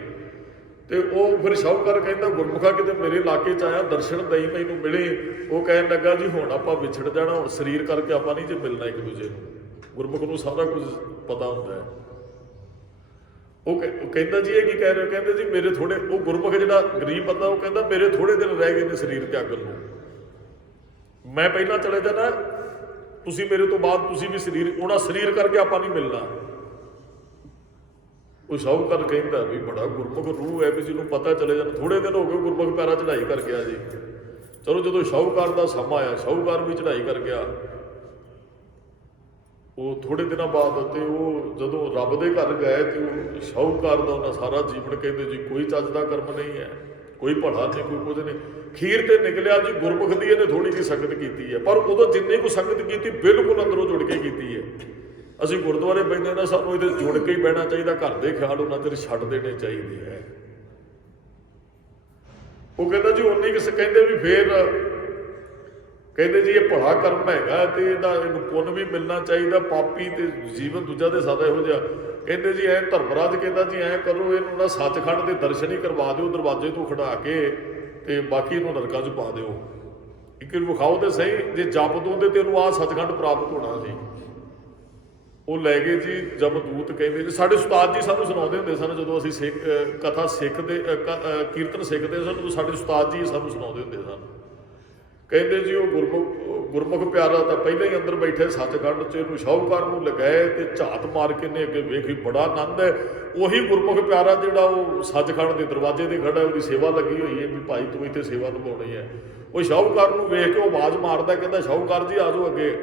ਤੇ ਉਹ ਫਿਰ ਸ਼ਾਹੂਕਾਰ ਕਹਿੰਦਾ ਗੁਰਮੁਖਾ ਕਿਤੇ ਮੇਰੇ ਇਲਾਕੇ 'ਚ ਆਇਆ, ਦਰਸ਼ਨ ਦਈ ਮੈਨੂੰ ਮਿਲੇ। ਉਹ ਕਹਿਣ ਲੱਗਾ ਜੀ ਹੁਣ ਆਪਾਂ ਵਿਛੜ ਜਾਣਾ, ਹੁਣ ਸਰੀਰ ਕਰਕੇ ਆਪਾਂ ਨਹੀਂ ਜੇ ਮਿਲਣਾ ਇੱਕ ਦੂਜੇ ਨੂੰ। ਗੁਰਮੁਖ ਨੂੰ ਸਾਰਾ ਕੁਝ ਪਤਾ ਹੁੰਦਾ ਹੈ। ਉਹ ਕਹਿੰਦਾ ਜੀ ਇਹ ਕੀ ਕਹਿ ਰਹੇ ਹੋ? ਕਹਿੰਦੇ ਜੀ ਮੇਰੇ ਥੋੜੇ, ਉਹ ਗੁਰਮੁਖ ਜਿਹੜਾ ਗਰੀਬ ਬੰਦਾ, ਉਹ ਕਹਿੰਦਾ ਮੇਰੇ ਥੋੜੇ ਦਿਨ ਰਹਿ ਗਏ ਨੇ ਸਰੀਰ ਤਿਆਗਣ ਨੂੰ, ਮੈਂ ਪਹਿਲਾਂ ਚਲੇ ਜਾਣਾ, ਤੁਸੀਂ ਮੇਰੇ ਤੋਂ ਬਾਅਦ ਤੁਸੀਂ ਵੀ ਸਰੀਰ, ਉਹਨਾਂ ਸਰੀਰ ਕਰਕੇ ਆਪਾਂ ਨਹੀਂ ਮਿਲਣਾ। ਉਹ ਸ਼ਾਹੂਕਾਰ ਕਹਿੰਦਾ ਵੀ ਬੜਾ ਗੁਰਮੁਖ ਰੂਹ ਹੈ ਵੀ ਜਿਹਨੂੰ ਪਤਾ ਚਲੇ ਜਾਣਾ। ਥੋੜੇ ਦਿਨ ਹੋ ਗਏ ਗੁਰਮੁਖ ਪੈਰਾ ਚੜ੍ਹਾਈ ਕਰ ਗਿਆ ਜੀ। ਚਲੋ ਜਦੋਂ ਸ਼ਾਹੂਕਾਰ ਦਾ ਸਮਾਂ ਆਇਆ, ਸ਼ਾਹੂਕਾਰ ਵੀ ਚੜ੍ਹਾਈ ਕਰ ਗਿਆ। ਉਹ ਥੋੜੇ ਦਿਨਾਂ ਬਾਅਦ ਤੇ ਉਹ ਜਦੋਂ ਰੱਬ ਦੇ ਘਰ ਗਏ ਤੇ ਉਹ ਸ਼ਾਹੂਕਾਰ ਦਾ ਉਹਨਾਂ ਸਾਰਾ ਜੀਵਨ ਕਹਿੰਦੇ ਜੀ ਕੋਈ ਚੱਜ ਦਾ ਕਰਮ ਨਹੀਂ ਹੈ, ਕੋਈ ਭਲਾ ਨਹੀਂ, ਕੋਈ ਕੁਝ ਨਹੀਂ। ਖੀਰ ਤੇ ਨਿਕਲਿਆ ਜੀ ਗੁਰਮੁਖ ਦੀ ਇਹਨੇ ਥੋੜੀ ਜਿਹੀ ਸੰਗਤ ਕੀਤੀ ਹੈ, ਪਰ ਉਦੋਂ ਜਿੰਨੀ ਕੁ ਸੰਗਤ ਕੀਤੀ ਬਿਲਕੁਲ ਅੰਦਰੋਂ ਜੁੜ ਕੇ ਕੀਤੀ ਹੈ। ਅਸੀਂ ਗੁਰਦੁਆਰੇ ਬੈਠੇ ਨਾ, ਸਾਨੂੰ ਇਹਦੇ ਜੁੜ ਕੇ ਹੀ ਬਹਿਣਾ ਚਾਹੀਦਾ। ਘਰ ਦੇ ਖਿਆਲ ਉਹਨਾਂ ਚਿਰ ਛੱਡ ਦੇਣੇ ਚਾਹੀਦੇ ਹੈ। ਉਹ ਕਹਿੰਦਾ ਜੀ ਉਨੀ ਕਿਸ ਕਹਿੰਦੇ ਵੀ ਫੇਰ ਕਹਿੰਦੇ ਜੀ ਇਹ ਭਲਾ ਕਰਮ ਹੈਗਾ ਤੇ ਇਹਨੂੰ ਪੁੰਨ ਵੀ ਮਿਲਣਾ ਚਾਹੀਦਾ, ਪਾਪੀ ਤੇ ਜੀਵਨ ਦੂਜਾ ਦੇ ਸਾਦਾ ਇਹੋ ਜਿਹਾ। ਕਹਿੰਦੇ ਜੀ ਐ ਧਰਮਰਾਜ ਕਹਿੰਦਾ ਜੀ ਐਂ ਕਰੋ, ਇਹਨੂੰ ਨਾ ਸੱਚਖੰਡ ਦੇ ਦਰਸ਼ਨ ਹੀ ਕਰਵਾ ਦਿਓ ਦਰਵਾਜ਼ੇ ਤੋਂ ਖੜਾ ਕੇ, ਤੇ ਬਾਕੀ ਇਹਨੂੰ ਨਰਕਾਂ 'ਚ ਪਾ ਦਿਓ। ਇੱਕ ਵਿਖਾਓ ਤੇ ਸਹੀ, ਜੇ ਜਪ ਦੋਂਦੇ ਤੇ ਇਹਨੂੰ ਆਹ ਸੱਚਖੰਡ ਪ੍ਰਾਪਤ ਹੋਣਾ ਸੀ। ਉਹ ਲੈ ਗਏ ਜੀ। ਜਮਦੂਤ ਕਹਿੰਦੇ ਜੀ, ਸਾਡੇ ਉਸਤਾਦ ਜੀ ਸਾਨੂੰ ਸੁਣਾਉਂਦੇ ਹੁੰਦੇ ਸਨ ਜਦੋਂ ਅਸੀਂ ਕਥਾ ਸਿੱਖਦੇ, ਕੀਰਤਨ ਸਿੱਖਦੇ ਸਨ, ਉਦੋਂ ਸਾਡੇ ਉਸਤਾਦ ਜੀ ਸਾਨੂੰ ਸੁਣਾਉਂਦੇ ਹੁੰਦੇ ਸਨ। ਕਹਿੰਦੇ ਜੀ ਉਹ ਗੁਰਮੁਖ ਪਿਆਰਾ ਤਾਂ ਪਹਿਲਾਂ ਹੀ ਅੰਦਰ ਬੈਠੇ ਸੱਚਖੰਡ 'ਚ, ਇਹਨੂੰ ਸ਼ਾਹੂਕਾਰ ਨੂੰ ਲਗਾਏ ਤੇ ਝਾਤ ਮਾਰ ਕੇ ਨੇ ਅੱਗੇ ਵੇਖੀ, ਬੜਾ ਆਨੰਦ ਹੈ। ਉਹੀ ਗੁਰਮੁਖ ਪਿਆਰਾ ਜਿਹੜਾ ਉਹ ਸੱਚਖੰਡ ਦੇ ਦਰਵਾਜ਼ੇ 'ਤੇ ਖੜਾ, ਉਹਦੀ ਸੇਵਾ ਲੱਗੀ ਹੋਈ ਹੈ ਵੀ ਭਾਈ ਤੂੰ ਇੱਥੇ ਸੇਵਾ ਨਿਭਾਉਣੀ ਹੈ। ਉਹ ਸ਼ਾਹੂਕਾਰ ਨੂੰ ਵੇਖ ਕੇ ਉਹ ਆਵਾਜ਼ ਮਾਰਦਾ, ਕਹਿੰਦਾ ਸ਼ਾਹੂਕਾਰ ਜੀ ਆ ਜਾਓ ਅੱਗੇ।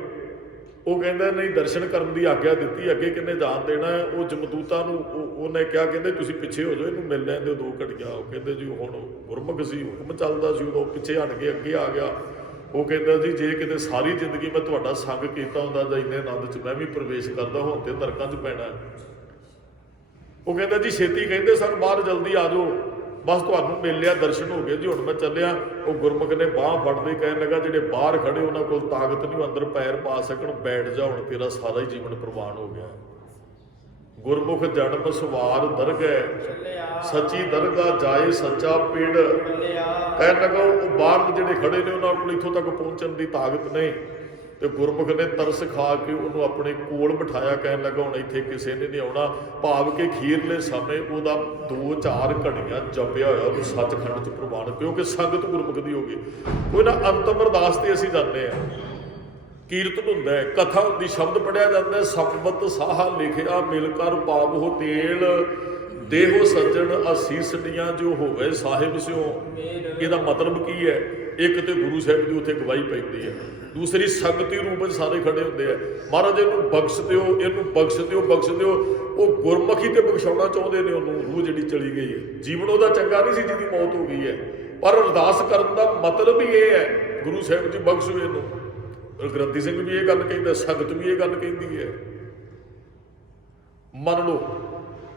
ਉਹ ਕਹਿੰਦਾ ਨਹੀਂ, ਦਰਸ਼ਨ ਕਰਨ ਦੀ ਆਗਿਆ ਦਿੱਤੀ, ਅੱਗੇ ਕਿੰਨੇ ਜਾਣ ਦੇਣਾ ਹੈ। ਉਹ ਜਮਦੂਤਾਂ ਨੂੰ ਉਹਨੇ ਕਿਹਾ, ਕਹਿੰਦੇ ਤੁਸੀਂ ਪਿੱਛੇ ਹੋ ਜਾਓ, ਇਹਨੂੰ ਮਿਲ ਲੈਣ ਦਿਓ 2 ਘੰਟਿਆਂ। ਉਹ ਕਹਿੰਦੇ ਜੀ ਹੁਣ ਗੁਰਮੁਖ ਸੀ, ਹੁਕਮ ਚੱਲਦਾ ਸੀ, ਉਦੋਂ ਪਿੱਛੇ ਹਟ ਕੇ ਅੱਗੇ ਆ ਗਿਆ। ਉਹ ਕਹਿੰਦਾ ਜੀ ਜੇ ਕਿਤੇ ਸਾਰੀ ਜ਼ਿੰਦਗੀ ਮੈਂ ਤੁਹਾਡਾ ਸੰਗ ਕੀਤਾ ਹੁੰਦਾ ਜਾਂ ਇੰਨੇ ਆਨੰਦ 'ਚ ਮੈਂ ਵੀ ਪ੍ਰਵੇਸ਼ ਕਰਦਾ, ਹੁਣ ਤੇ ਨਰਕਾਂ 'ਚ ਪੈਣਾ। ਉਹ ਕਹਿੰਦਾ ਜੀ ਛੇਤੀ, ਕਹਿੰਦੇ ਸਨ ਬਾਹਰ ਜਲਦੀ ਆ ਜਾਓ। ਬਸ ਤੁਹਾਨੂੰ ਮਿਲ ਲਿਆ, ਦਰਸ਼ਨ ਹੋ ਗਏ ਜੀ, ਹੁਣ ਮੈਂ ਚੱਲਿਆ। ਉਹ ਗੁਰਮੁਖ ਨੇ ਬਾਂਹ ਫੜਦੇ ਕਹਿਣ ਲੱਗਾ, ਜਿਹੜੇ ਬਾਹਰ ਖੜੇ ਉਹਨਾਂ ਕੋਲ ਤਾਕਤ ਨਹੀਂ, ਅੰਦਰ ਪੈਰ ਪਾ ਸਕਣ, ਬੈਠ ਜਾ, ਹੁਣ ਤੇਰਾ ਸਾਰਾ ਹੀ ਜੀਵਨ ਪ੍ਰਵਾਨ ਹੋ ਗਿਆ। ਗੁਰਮੁਖ ਜਨਮ ਸਵਾਰ ਦਰਗਹਿ, ਸੱਚੀ ਦਰਗਾਹ ਜਾਏ ਸੱਚਾ ਪਿੰਡ। ਕਹਿਣ ਲੱਗਾ ਉਹ ਬਾਹਰ ਜਿਹੜੇ ਖੜੇ ਨੇ ਉਹਨਾਂ ਕੋਲ ਇੱਥੋਂ ਤੱਕ ਪਹੁੰਚਣ ਦੀ ਤਾਕਤ ਨਹੀਂ, ਤੇ ਗੁਰਮੁਖ ਨੇ ਤਰਸ ਖਾ ਕੇ ਉਹਨੂੰ ਆਪਣੇ ਕੋਲ ਬਿਠਾਇਆ। ਕਹਿਣ ਲੱਗਾ ਹੁਣ ਇੱਥੇ ਕਿਸੇ ਨੇ ਨਹੀਂ ਆਉਣਾ, ਭਾਵ ਕਿ ਖੀਰਲੇ ਸਮੇਂ ਉਹਦਾ 2-4 ਘੜੀਆਂ ਜਪਿਆ ਹੋਇਆ ਉਹਨੂੰ ਸੱਚਖੰਡ 'ਚ ਪ੍ਰਵਾਨ, ਕਿਉਂਕਿ ਸੰਗਤ ਗੁਰਮੁਖ ਦੀ ਹੋ ਗਈ। ਕੋਈ ਨਾ ਅੰਤਮ ਅਰਦਾਸ ਤੇ ਅਸੀਂ ਜਾਂਦੇ ਹਾਂ, ਕੀਰਤਨ ਹੁੰਦਾ ਹੈ, ਕਥਾ ਹੁੰਦੀ, ਸ਼ਬਦ ਪੜਿਆ ਜਾਂਦਾ, ਸੰਬਤ ਸਾਹਾ ਲਿਖਿਆ ਮਿਲ ਕਰ ਪਾਵੋ ਤੇਲ, ਦੇਹੋ ਸੱਜਣ ਅਸੀਸੜੀਆਂ ਜੋ ਹੋਵੇ ਸਾਹਿਬ ਸਿਓ। ਇਹਦਾ ਮਤਲਬ ਕੀ ਹੈ? ਇੱਕ ਤੇ ਗੁਰੂ ਸਾਹਿਬ ਦੀ ਉੱਥੇ ਗਵਾਹੀ ਪੈਂਦੀ ਹੈ, ਦੂਸਰੀ ਸੰਗਤੀ ਰੂਪ ਵਿੱਚ ਸਾਰੇ ਖੜੇ ਹੁੰਦੇ ਆ। ਮਹਾਰਾਜ ਇਹਨੂੰ ਬਖਸ਼ ਦਿਓ, ਇਹਨੂੰ ਬਖਸ਼ ਦਿਓ, ਬਖਸ਼ ਦਿਓ। ਉਹ ਗੁਰਮੁਖੀ ਤੇ ਬਖਸ਼ਾਉਣਾ ਚਾਹੁੰਦੇ ਨੇ ਉਹਨੂੰ, ਰੂਹ ਜਿਹੜੀ ਚਲੀ ਗਈ ਹੈ। ਜੀਵਨ ਉਹਦਾ ਚੰਗਾ ਨਹੀਂ ਸੀ ਜਿਹਦੀ ਮੌਤ ਹੋ ਗਈ ਹੈ, ਪਰ ਅਰਦਾਸ ਕਰਨ ਦਾ ਮਤਲਬ ਹੀ ਇਹ ਹੈ, ਗੁਰੂ ਸਾਹਿਬ ਜੀ ਬਖਸ਼ੋ ਇਹਨੂੰ। ਗ੍ਰੰਥੀ ਸਿੰਘ ਵੀ ਇਹ ਗੱਲ ਕਹਿੰਦਾ, ਸੰਗਤ ਵੀ ਇਹ ਗੱਲ ਕਹਿੰਦੀ ਹੈ। ਮੰਨ ਲਓ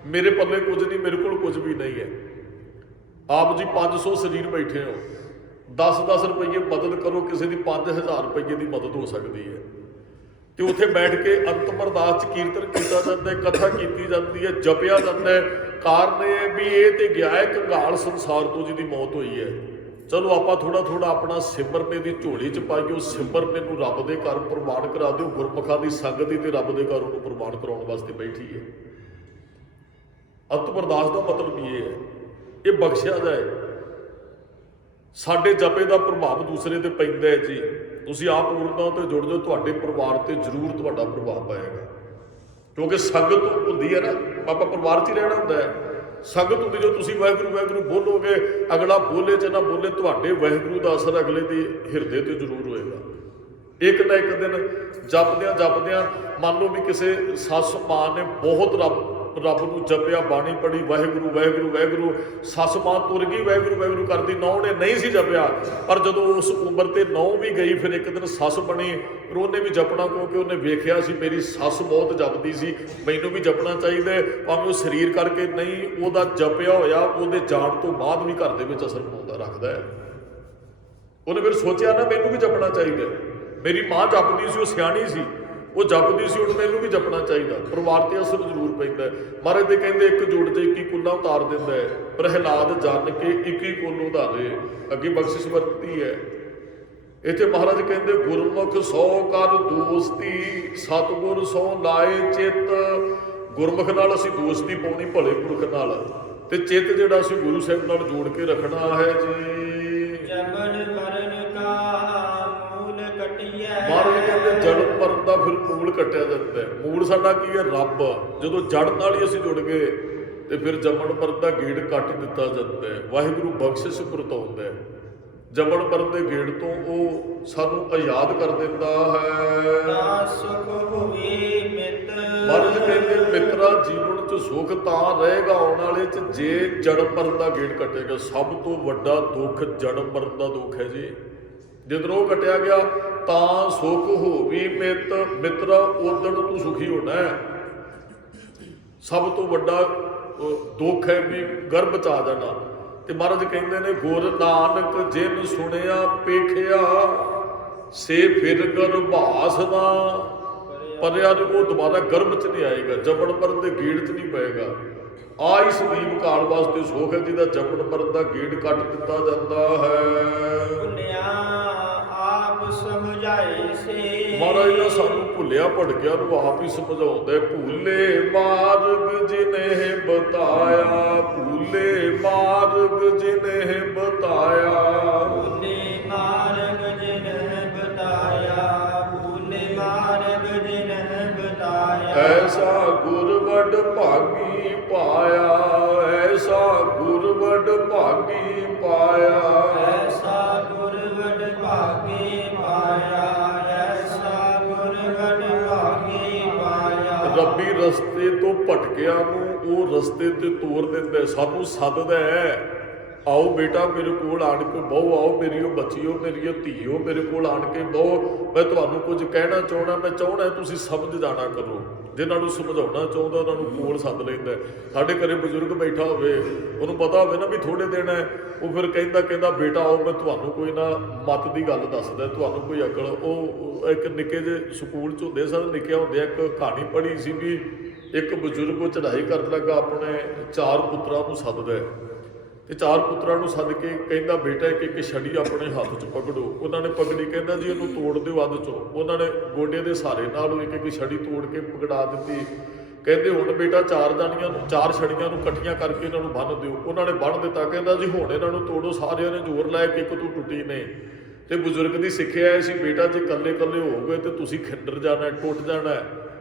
ਮੇਰੇ ਪੱਲੇ ਕੁਝ ਨਹੀਂ, ਮੇਰੇ ਕੋਲ ਕੁਝ ਵੀ ਨਹੀਂ ਹੈ, ਆਪ ਜੀ 500 ਸਰੀਰ ਬੈਠੇ ਹੋ, 10-10 ਰੁਪਏ ਮਦਦ ਕਰੋ, ਕਿਸੇ ਦੀ 5000 ਰੁਪਏ ਦੀ ਮਦਦ ਹੋ ਸਕਦੀ ਹੈ। ਤੇ ਉੱਥੇ ਬੈਠ ਕੇ ਅੰਤਮ ਅਰਦਾਸ 'ਚ ਕੀਰਤਨ ਕੀਤਾ ਜਾਂਦਾ ਹੈ, ਕਥਾ ਕੀਤੀ ਜਾਂਦੀ ਹੈ, ਜਪਿਆ ਜਾਂਦਾ ਹੈ। ਕਾਰਨ ਇਹ ਵੀ ਇਹ ਤੇ ਗਿਆ ਹੈ ਕੰਗਾਲ ਸੰਸਾਰ ਤੋਂ ਜਿਹਦੀ ਮੌਤ ਹੋਈ ਹੈ। ਚਲੋ ਆਪਾਂ ਥੋੜਾ ਆਪਣਾ ਸਿਮਰਨੇ ਦੀ ਝੋਲੀ 'ਚ ਪਾਈਏ, ਉਹ ਸਿਮਰਨੇ ਨੂੰ ਰੱਬ ਦੇ ਘਰ ਪ੍ਰਵਾਨ ਕਰਾ ਦਿਓ। ਗੁਰਮੁਖਾਂ ਦੀ ਸੰਗਤ ਹੀ ਤੇ ਰੱਬ ਦੇ ਘਰ ਉਹਨੂੰ ਪ੍ਰਵਾਨ ਕਰਾਉਣ ਵਾਸਤੇ ਬੈਠੀ ਹੈ। ਅੰਤਮ ਅਰਦਾਸ ਦਾ ਮਤਲਬ ਇਹ ਹੈ, ਇਹ ਬਖਸ਼ਿਆ ਜਾਏ। ਸਾਡੇ ਜਪੇ ਦਾ ਪ੍ਰਭਾਵ ਦੂਸਰੇ ਤੇ ਪੈਂਦਾ ਹੈ ਜੀ। ਤੁਸੀਂ ਆਪ ਪੂਰਨਤਾ ਤੇ ਜੁੜ ਜਾਓ, ਤੁਹਾਡੇ ਪਰਿਵਾਰ ਤੇ ਜ਼ਰੂਰ ਤੁਹਾਡਾ ਪ੍ਰਭਾਵ ਪਾਏਗਾ, ਕਿਉਂਕਿ ਸੰਗਤ ਹੁੰਦੀ ਹੈ ਨਾ, ਆਪਾਂ ਪਰਿਵਾਰ 'ਚ ਹੀ ਰਹਿਣਾ ਹੁੰਦਾ ਹੈ। ਸੰਗਤ ਹੁੰਦੀ, ਜੋ ਤੁਸੀਂ ਵਾਹਿਗੁਰੂ ਵਾਹਿਗੁਰੂ ਬੋਲੋਗੇ, ਅਗਲਾ ਬੋਲੇ ਚ ਨਾ ਬੋਲੇ, ਤੁਹਾਡੇ ਵਾਹਿਗੁਰੂ ਦਾ ਅਸਰ ਅਗਲੇ ਦੇ ਹਿਰਦੇ ਤੇ ਜ਼ਰੂਰ ਹੋਏਗਾ। ਇੱਕ ਨਾ ਇੱਕ ਦਿਨ ਜਪਦਿਆਂ ਮੰਨ ਲਓ ਵੀ ਕਿਸੇ ਸੱਸ ਮਾਂ ਨੇ ਬਹੁਤ ਰੱਬ ਨੂੰ ਜਪਿਆ, ਬਾਣੀ ਪੜ੍ਹੀ, ਵਾਹਿਗੁਰੂ ਵਾਹਿਗੁਰੂ ਵਾਹਿਗੁਰੂ, ਸੱਸ ਮਾਂ ਤੁਰ ਗਈ ਵਾਹਿਗੁਰੂ ਵਾਹਿਗੁਰੂ ਕਰਦੀ, ਨਹੁੰ ਨੇ ਨਹੀਂ ਸੀ ਜਪਿਆ, ਪਰ ਜਦੋਂ ਉਸ ਉਮਰ ਤੇ ਨਹੁੰ ਵੀ ਗਈ, ਫਿਰ ਇੱਕ ਦਿਨ ਸੱਸ ਬਣੀ, ਫਿਰ ਉਹਨੇ ਵੀ ਜਪਣਾ, ਕਿਉਂਕਿ ਉਹਨੇ ਵੇਖਿਆ ਸੀ ਮੇਰੀ ਸੱਸ ਬਹੁਤ ਜਪਦੀ ਸੀ, ਮੈਨੂੰ ਵੀ ਜਪਣਾ ਚਾਹੀਦਾ। ਭਾਵੇਂ ਉਹ ਸਰੀਰ ਕਰਕੇ ਨਹੀਂ, ਉਹਦਾ ਜਪਿਆ ਹੋਇਆ ਉਹਦੇ ਜਾਣ ਤੋਂ ਬਾਅਦ ਵੀ ਘਰ ਦੇ ਵਿੱਚ ਅਸਰ ਪਾਉਂਦਾ ਰੱਖਦਾ ਹੈ। ਉਹਨੇ ਫਿਰ ਸੋਚਿਆ ਨਾ ਮੈਨੂੰ ਵੀ ਜਪਣਾ ਚਾਹੀਦਾ, ਮੇਰੀ ਮਾਂ ਜਪਦੀ ਸੀ, ਉਹ ਸਿਆਣੀ ਸੀ, ਉਹ ਜਪਦੀ ਸੀ, ਹੁਣ ਮੈਨੂੰ ਵੀ ਜਪਣਾ ਚਾਹੀਦਾ। ਪਰਿਵਾਰ ਤੇ ਅਸਰ ਜ਼ਰੂਰ ਪੈਂਦਾ। ਮਹਾਰਾਜ ਦੇ ਕਹਿੰਦੇ ਇੱਕ ਜੁੜ ਜੇ 21 ਕੁੱਲਾ ਉਤਾਰ ਦਿੰਦਾ ਹੈ, ਪ੍ਰਹਿਲਾਦ ਜਨ ਕੇ 21 ਕੁੱਲ ਉਧਾਰੇ। ਅੱਗੇ ਬਖਸ਼ਿਸ਼ ਵਰਤੀ ਹੈ। ਇੱਥੇ ਮਹਾਰਾਜ ਕਹਿੰਦੇ ਗੁਰਮੁਖ ਸੋ ਕਰ ਦੋਸਤੀ, ਸਤਿਗੁਰ ਸੋ ਲਾਏ ਚਿੱਤ। ਗੁਰਮੁਖ ਨਾਲ ਅਸੀਂ ਦੋਸਤੀ ਪਾਉਣੀ, ਭਲੇ ਪੁਰਖ ਨਾਲ, ਤੇ ਚਿੱਤ ਜਿਹੜਾ ਅਸੀਂ ਗੁਰੂ ਸਾਹਿਬ ਨਾਲ ਜੋੜ ਕੇ ਰੱਖਣਾ ਹੈ ਜੀ। ਜਬਨ ਮਰਨ ਕਾ ਮੂਲ ਕਟਿਐ। ਮਹਾਰਾਜ ਕਹਿੰਦੇ ਜਨਮ ਮਰਨ ਦਾ ਫਿਰ ਮੂਲ ਕੱਟਿਆ ਜਾਂਦਾ ਹੈ। ਮੂਲ ਸਾਡਾ ਕੀ ਹੈ? ਰੱਬ। ਜਦੋਂ ਜੜ ਨਾਲ ਹੀ ਅਸੀਂ ਜੁੜ ਗਏ ਤੇ ਫਿਰ ਜੰਮਣ ਮਰਨ ਦਾ ਗੇੜ ਕੱਟ ਦਿੱਤਾ ਜਾਂਦਾ ਹੈ। ਵਾਹਿਗੁਰੂ ਬਖਸ਼ਿਸ਼ ਵਰਤਾਉਂਦਾ ਹੈ। ਜੰਮਣ ਮਰਨ ਦੇ ਗੇੜ ਤੋਂ ਉਹ ਸਾਨੂੰ ਆਜ਼ਾਦ ਕਰ ਦਿੰਦਾ ਹੈ। ਤਾਂ ਸੁਖ ਹੋਵੇ ਮਿੱਤ। ਮਹਾਰਾਜ ਕਹਿੰਦੇ ਮਿੱਤਰਾ ਜੀਵਨ 'ਚ ਸੁਖ ਤਾਂ ਰਹੇਗਾ ਆਉਣ ਵਾਲੇ 'ਚ ਜੇ ਜਨਮ ਮਰਨ ਦਾ ਗੇੜ ਕੱਟੇਗਾ। ਸਭ ਤੋਂ ਵੱਡਾ ਦੁੱਖ ਜਨਮ ਮਰਨ ਦਾ ਦੁੱਖ ਹੈ ਜੀ। ਜਦੋਂ ਉਹ ਕੱਟਿਆ ਗਿਆ ਤਾਂ ਸੁਖ ਹੋਵੀ ਮਿੱਤ। ਮਿੱਤਰਾ ਉਦਣ ਤੂੰ ਸੁਖੀ ਹੋਣਾ ਹੈ। ਸਭ ਤੋਂ ਵੱਡਾ ਦੁੱਖ ਹੈ ਵੀ ਗਰਭ 'ਚ ਆ ਜਾਣਾ। ਤੇ ਮਹਾਰਾਜ ਕਹਿੰਦੇ ਨੇ ਗੁਰ ਨਾਨਕ ਜਿਨ ਸੁਣਿਆ ਪੇਖਿਆ ਸੇ ਫਿਰ ਗਰਭਾਸ ਨਾ ਪਰਿਆ। ਉਹ ਦੁਬਾਰਾ ਗਰਭ 'ਚ ਨਹੀਂ ਆਏਗਾ, ਜੰਮਣ ਮਰਨ ਦੇ ਗੇੜ 'ਚ ਨਹੀਂ ਪਏਗਾ। ਆ ਹੀ ਸਦੀਵ ਕਾਲ ਵਾਸਤੇ ਸੁਖ ਹੈ ਜਿਹਦਾ ਜੰਮਣ ਮਰਨ ਦਾ ਗੇੜ ਕੱਟ ਦਿੱਤਾ ਜਾਂਦਾ ਹੈ। ਭੁੱਲਿਆ ਆਪ ਸਮਝਾਏ ਸੇ। ਮਹਾਰਾਜ ਨੇ ਸਾਨੂੰ ਭੁੱਲਿਆ ਭਟਕਿਆ ਨੂੰ ਆਪ ਹੀ ਸਮਝਾਉਂਦਾ। ਭੂਲੇ ਮਾਰਗ ਜਿਨੇ ਬਤਾਇਆ, ਭੂਲੇ ਮਾਰਗ ਜਿਨੇ ਬਤਾਇਆ। ਭੂਲੇ ਮਾਰਗ ਜਿਨਹਿ ਬਤਾਇਆ, ਭੂਲੇ ਮਾਰਗ ਜਿਨਹਿ ਬਤਾਇਆ। ਐਸਾ ਗੁਰਵਡ ਭਾਗੀ ਪਾਇਆ, ਐਸਾ ਗੁਰਵਡ ਭਾਗੀ ਪਾਇਆ। ਐਸਾ ਗੁਰਵਡ ਭਾਗੀ ਪਾਇਆ, ਐਸਾ ਗੁਰਵਡ ਭਾਗੀ ਪਾਇਆ। ਰੱਬੀ ਰਸਤੇ ਤੋਂ ਭਟਕਿਆ ਨੂੰ ਉਹ ਰਸਤੇ ਤੇ ਤੋਰ ਦਿੰਦਾ। ਸਾਨੂੰ ਸੱਦਦਾ ਹੈ, ਆਓ ਬੇਟਾ ਮੇਰੇ ਕੋਲ ਆਣ ਕੇ ਬਹੁ, ਆਓ ਮੇਰੀਓ ਬੱਚੀਓ, ਮੇਰੀਓ ਧੀਓ, ਮੇਰੇ ਕੋਲ ਆਣ ਕੇ ਬਹੁ, ਮੈਂ ਤੁਹਾਨੂੰ ਕੁਝ ਕਹਿਣਾ ਚਾਹਣਾ, ਮੈਂ ਚਾਹਣਾ ਤੁਸੀਂ ਸਮਝ ਜਾਣਾ ਕਰੋ। ਜਿਨ੍ਹਾਂ ਨੂੰ ਸਮਝਾਉਣਾ ਚਾਹੁੰਦਾ ਉਹਨਾਂ ਨੂੰ ਕੋਲ ਸੱਦ ਲੈਂਦਾ। ਸਾਡੇ ਘਰੇ ਬਜ਼ੁਰਗ ਬੈਠਾ ਹੋਵੇ, ਉਹਨੂੰ ਪਤਾ ਹੋਵੇ ਨਾ ਵੀ ਥੋੜੇ ਦਿਨ ਹੈ, ਉਹ ਫਿਰ ਕਹਿੰਦਾ ਬੇਟਾ ਆਓ ਮੈਂ ਤੁਹਾਨੂੰ ਕੋਈ ਨਾ ਮੱਤ ਦੀ ਗੱਲ ਦੱਸਦਾ, ਤੁਹਾਨੂੰ ਕੋਈ ਅਕਲ। ਉਹ ਇੱਕ ਨਿੱਕੇ ਜਿਹੇ ਸਕੂਲ 'ਚ ਹੁੰਦੇ ਸਨ, ਨਿੱਕਿਆ ਹੁੰਦਿਆਂ ਇੱਕ ਕਹਾਣੀ ਪੜ੍ਹੀ ਸੀ ਵੀ ਇੱਕ ਬਜ਼ੁਰਗ ਉਹ ਚੜ੍ਹਾਈ ਕਰਨ ਲੱਗਾ, ਆਪਣੇ 4 ਪੁੱਤਰਾਂ ਨੂੰ ਸੱਦਦਾ ਤੇ 4 ਪੁੱਤਰਾਂ ਨੂੰ ਸੱਦ ਕੇ ਕਹਿੰਦਾ ਬੇਟਾ ਇੱਕ ਛੜੀ ਆਪਣੇ ਹੱਥ 'ਚ ਪਕੜੋ। ਉਹਨਾਂ ਨੇ ਪਕੜੀ, ਕਹਿੰਦਾ ਜੀ ਇਹਨੂੰ ਤੋੜ ਦਿਓ ਅੱਧ 'ਚੋਂ। ਉਹਨਾਂ ਨੇ ਗੋਡੇ ਦੇ ਸਹਾਰੇ ਨਾਲ ਇੱਕ ਛੜੀ ਤੋੜ ਕੇ ਪਕੜਾ ਦਿੱਤੀ। ਕਹਿੰਦੇ ਹੁਣ ਬੇਟਾ 4 ਛੜੀਆਂ ਨੂੰ ਇਕੱਠੀਆਂ ਕਰਕੇ ਇਹਨਾਂ ਨੂੰ ਬੰਨ੍ਹ ਦਿਓ। ਉਹਨਾਂ ਨੇ ਬੰਨ੍ਹ ਦਿੱਤਾ। ਕਹਿੰਦਾ ਜੀ ਹੁਣ ਇਹਨਾਂ ਨੂੰ ਤੋੜੋ। ਸਾਰਿਆਂ ਨੇ ਜ਼ੋਰ ਲਾਇਆ ਕਿ ਇੱਕ ਤੋਂ ਟੁੱਟੀ ਨਹੀਂ। ਤੇ ਬਜ਼ੁਰਗ ਦੀ ਸਿੱਖਿਆ ਇਹ ਸੀ ਬੇਟਾ ਜੇ ਇਕੱਲੇ ਹੋਵੋਗੇ ਤੇ ਤੁਸੀਂ ਖਿੰਡਰ ਜਾਣਾ, ਟੁੱਟ ਜਾਣਾ,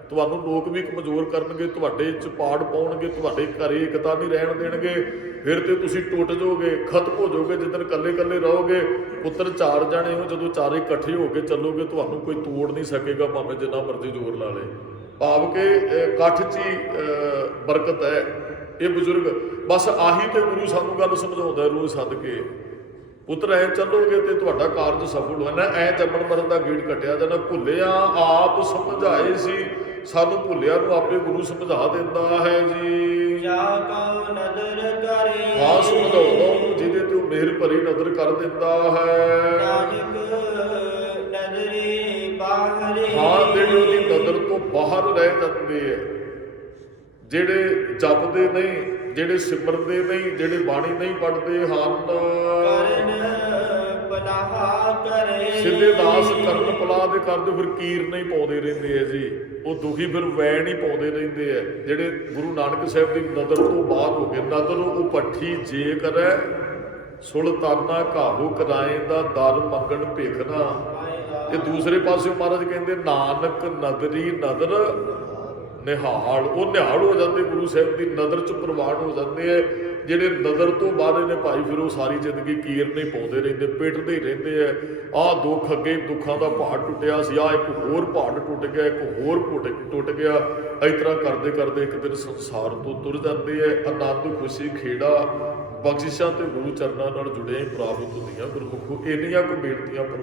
ਤੁਹਾਨੂੰ ਲੋਕ ਵੀ ਕਮਜ਼ੋਰ ਕਰਨਗੇ, ਤੁਹਾਡੇ 'ਚ ਪਾੜ ਪਾਉਣਗੇ, ਤੁਹਾਡੇ ਘਰੇ ਇਕਤਾ ਨਹੀਂ ਰਹਿਣ ਦੇਣਗੇ, ਫਿਰ ਤੇ ਤੁਸੀਂ ਟੁੱਟ ਜਾਓਗੇ, ਖਤਮ ਹੋ ਜਾਓਗੇ। ਜਿੱਦਣ ਇਕੱਲੇ ਰਹੋਗੇ, ਪੁੱਤਰ 4 ਜਾਣੇ ਹੋ, ਜਦੋਂ ਚਾਰੇ ਇਕੱਠੇ ਹੋ ਕੇ ਚੱਲੋਗੇ ਤੁਹਾਨੂੰ ਕੋਈ ਤੋੜ ਨਹੀਂ ਸਕੇਗਾ, ਭਾਵੇਂ ਜਿੰਨਾ ਮਰਜ਼ੀ ਜ਼ੋਰ ਲਾ ਲੇ। ਭਾਵ ਕਿ ਇਕੱਠ 'ਚ ਹੀ ਬਰਕਤ ਹੈ। ਇਹ ਬਜ਼ੁਰਗ ਬਸ ਆਹੀ ਤੇ ਗੁਰੂ ਸਾਨੂੰ ਗੱਲ ਸਮਝਾਉਂਦਾ ਰੋਜ਼ ਸੱਦ ਕੇ, ਪੁੱਤਰ ਐ ਚੱਲੋਗੇ ਤੇ ਤੁਹਾਡਾ ਕਾਰਜ ਸਫਲ ਹੋਣਾ। ਐ ਜੰਮਣ ਮਰਨ ਦਾ ਗੇੜ ਕੱਟਿਆ ਜਾਣਾ। ਭੁੱਲਿਆ ਆਪ ਸਮਝਾਏ ਸੀ, ਸਾਨੂੰ ਭੁੱਲਿਆ ਨੂੰ ਆਪੇ ਗੁਰੂ ਸਮਝਾ ਦਿੰਦਾ ਹੈ ਜੀ। ਜਾ ਕਉ ਨਦਰ ਕਰੇ ਹਾਂ ਸਮਝਾਉਂਦਾ ਉਹਨੂੰ ਜਿਹਦੇ ਤੇ ਉਹ ਮਿਹਰ ਭਰੀ ਨਜ਼ਰ ਕਰ ਦਿੰਦਾ ਹੈ। ਨਾਨਕ ਨਦਰੀ ਬਾਹਰੇ ਹਾਂ ਜਿਹੜੇ ਉਹਦੀ ਨਜ਼ਰ ਤੋਂ ਬਾਹਰ ਰਹਿ ਜਾਂਦੇ ਹੈ, ਜਿਹੜੇ ਜਪਦੇ ਨਹੀਂ, ਜਿਹੜੇ ਸਿਮਰਦੇ ਨਹੀਂ, ਜਿਹੜੇ ਬਾਣੀ ਨਹੀਂ ਪੜ੍ਹਦੇ ਹਨ। ਕਰਨ ਪਨਾਹ ਕਰੇ ਸਿੱਧੇ ਦਾਸ ਕਰਨ ਪਲਾਹ ਦੇ ਕਰਦੇ ਫਿਰ ਕੀਰ ਨਹੀਂ ਪਾਉਂਦੇ ਰਹਿੰਦੇ ਆ ਜੀ। ਉਹ ਦੁਖੀ ਫਿਰ ਵੈਣ ਹੀ ਪਾਉਂਦੇ ਰਹਿੰਦੇ ਆ। ਜਿਹੜੇ ਗੁਰੂ ਨਾਨਕ ਸਾਹਿਬ ਦੀ ਨਜ਼ਰ ਤੋਂ ਬਾਹਰ ਹੋ ਗਏ। ਨਜ਼ਰ ਉਹ ਪੱਠੀ ਜੇ ਕਰੈ ਸੁਲਤਾਨਾ ਘਾਹੂ ਕਰਾਏ ਦਾ ਦਰ ਮੰਗਣ ਭੇਖਣਾ। ਤੇ ਦੂਸਰੇ ਪਾਸੇ ਮਹਾਰਾਜ ਕਹਿੰਦੇ ਨਾਨਕ ਨਦਰੀ ਨਦਰ ਨਿਹਾਲ। ਉਹ ਨਿਹਾਲ ਹੋ ਜਾਂਦੇ, ਗੁਰੂ ਸਾਹਿਬ ਦੀ ਨਜ਼ਰ 'ਚ ਪ੍ਰਵਾਨ ਹੋ ਜਾਂਦੇ ਆ। ਜਿਹੜੇ ਨਜ਼ਰ ਤੋਂ ਬਾਹਰ ਨੇ ਭਾਈ ਫਿਰ ਉਹ ਸਾਰੀ ਜ਼ਿੰਦਗੀ ਕੀਰ ਨਹੀਂ ਪਾਉਂਦੇ ਰਹਿੰਦੇ, ਪਿੱਟਦੇ ਹੀ ਰਹਿੰਦੇ ਆ। ਆਹ ਦੁੱਖ ਅੱਗੇ ਦੁੱਖਾਂ ਦਾ ਪਹਾੜ ਟੁੱਟਿਆ ਸੀ, ਆਹ ਇੱਕ ਹੋਰ ਪਹਾੜ ਟੁੱਟ ਗਿਆ, ਇੱਕ ਹੋਰ ਟੁੱਟ ਗਿਆ। ਇਸ ਤਰ੍ਹਾਂ ਕਰਦੇ ਇੱਕ ਦਿਨ ਸੰਸਾਰ ਤੋਂ ਤੁਰ ਜਾਂਦੇ ਆ। ਆਨੰਦ ਖੁਸ਼ੀ ਖੇੜਾ ਬਖਸ਼ਿਸ਼ਾਂ ਤੇ ਗੁਰੂ ਚਰਨਾਂ ਨਾਲ ਜੁੜੇ ਪ੍ਰਾਪਤ ਹੁੰਦੀਆਂ। ਗੁਰਮੁਖੋ ਇੰਨੀਆਂ ਕੁ ਬੇਨਤੀਆਂ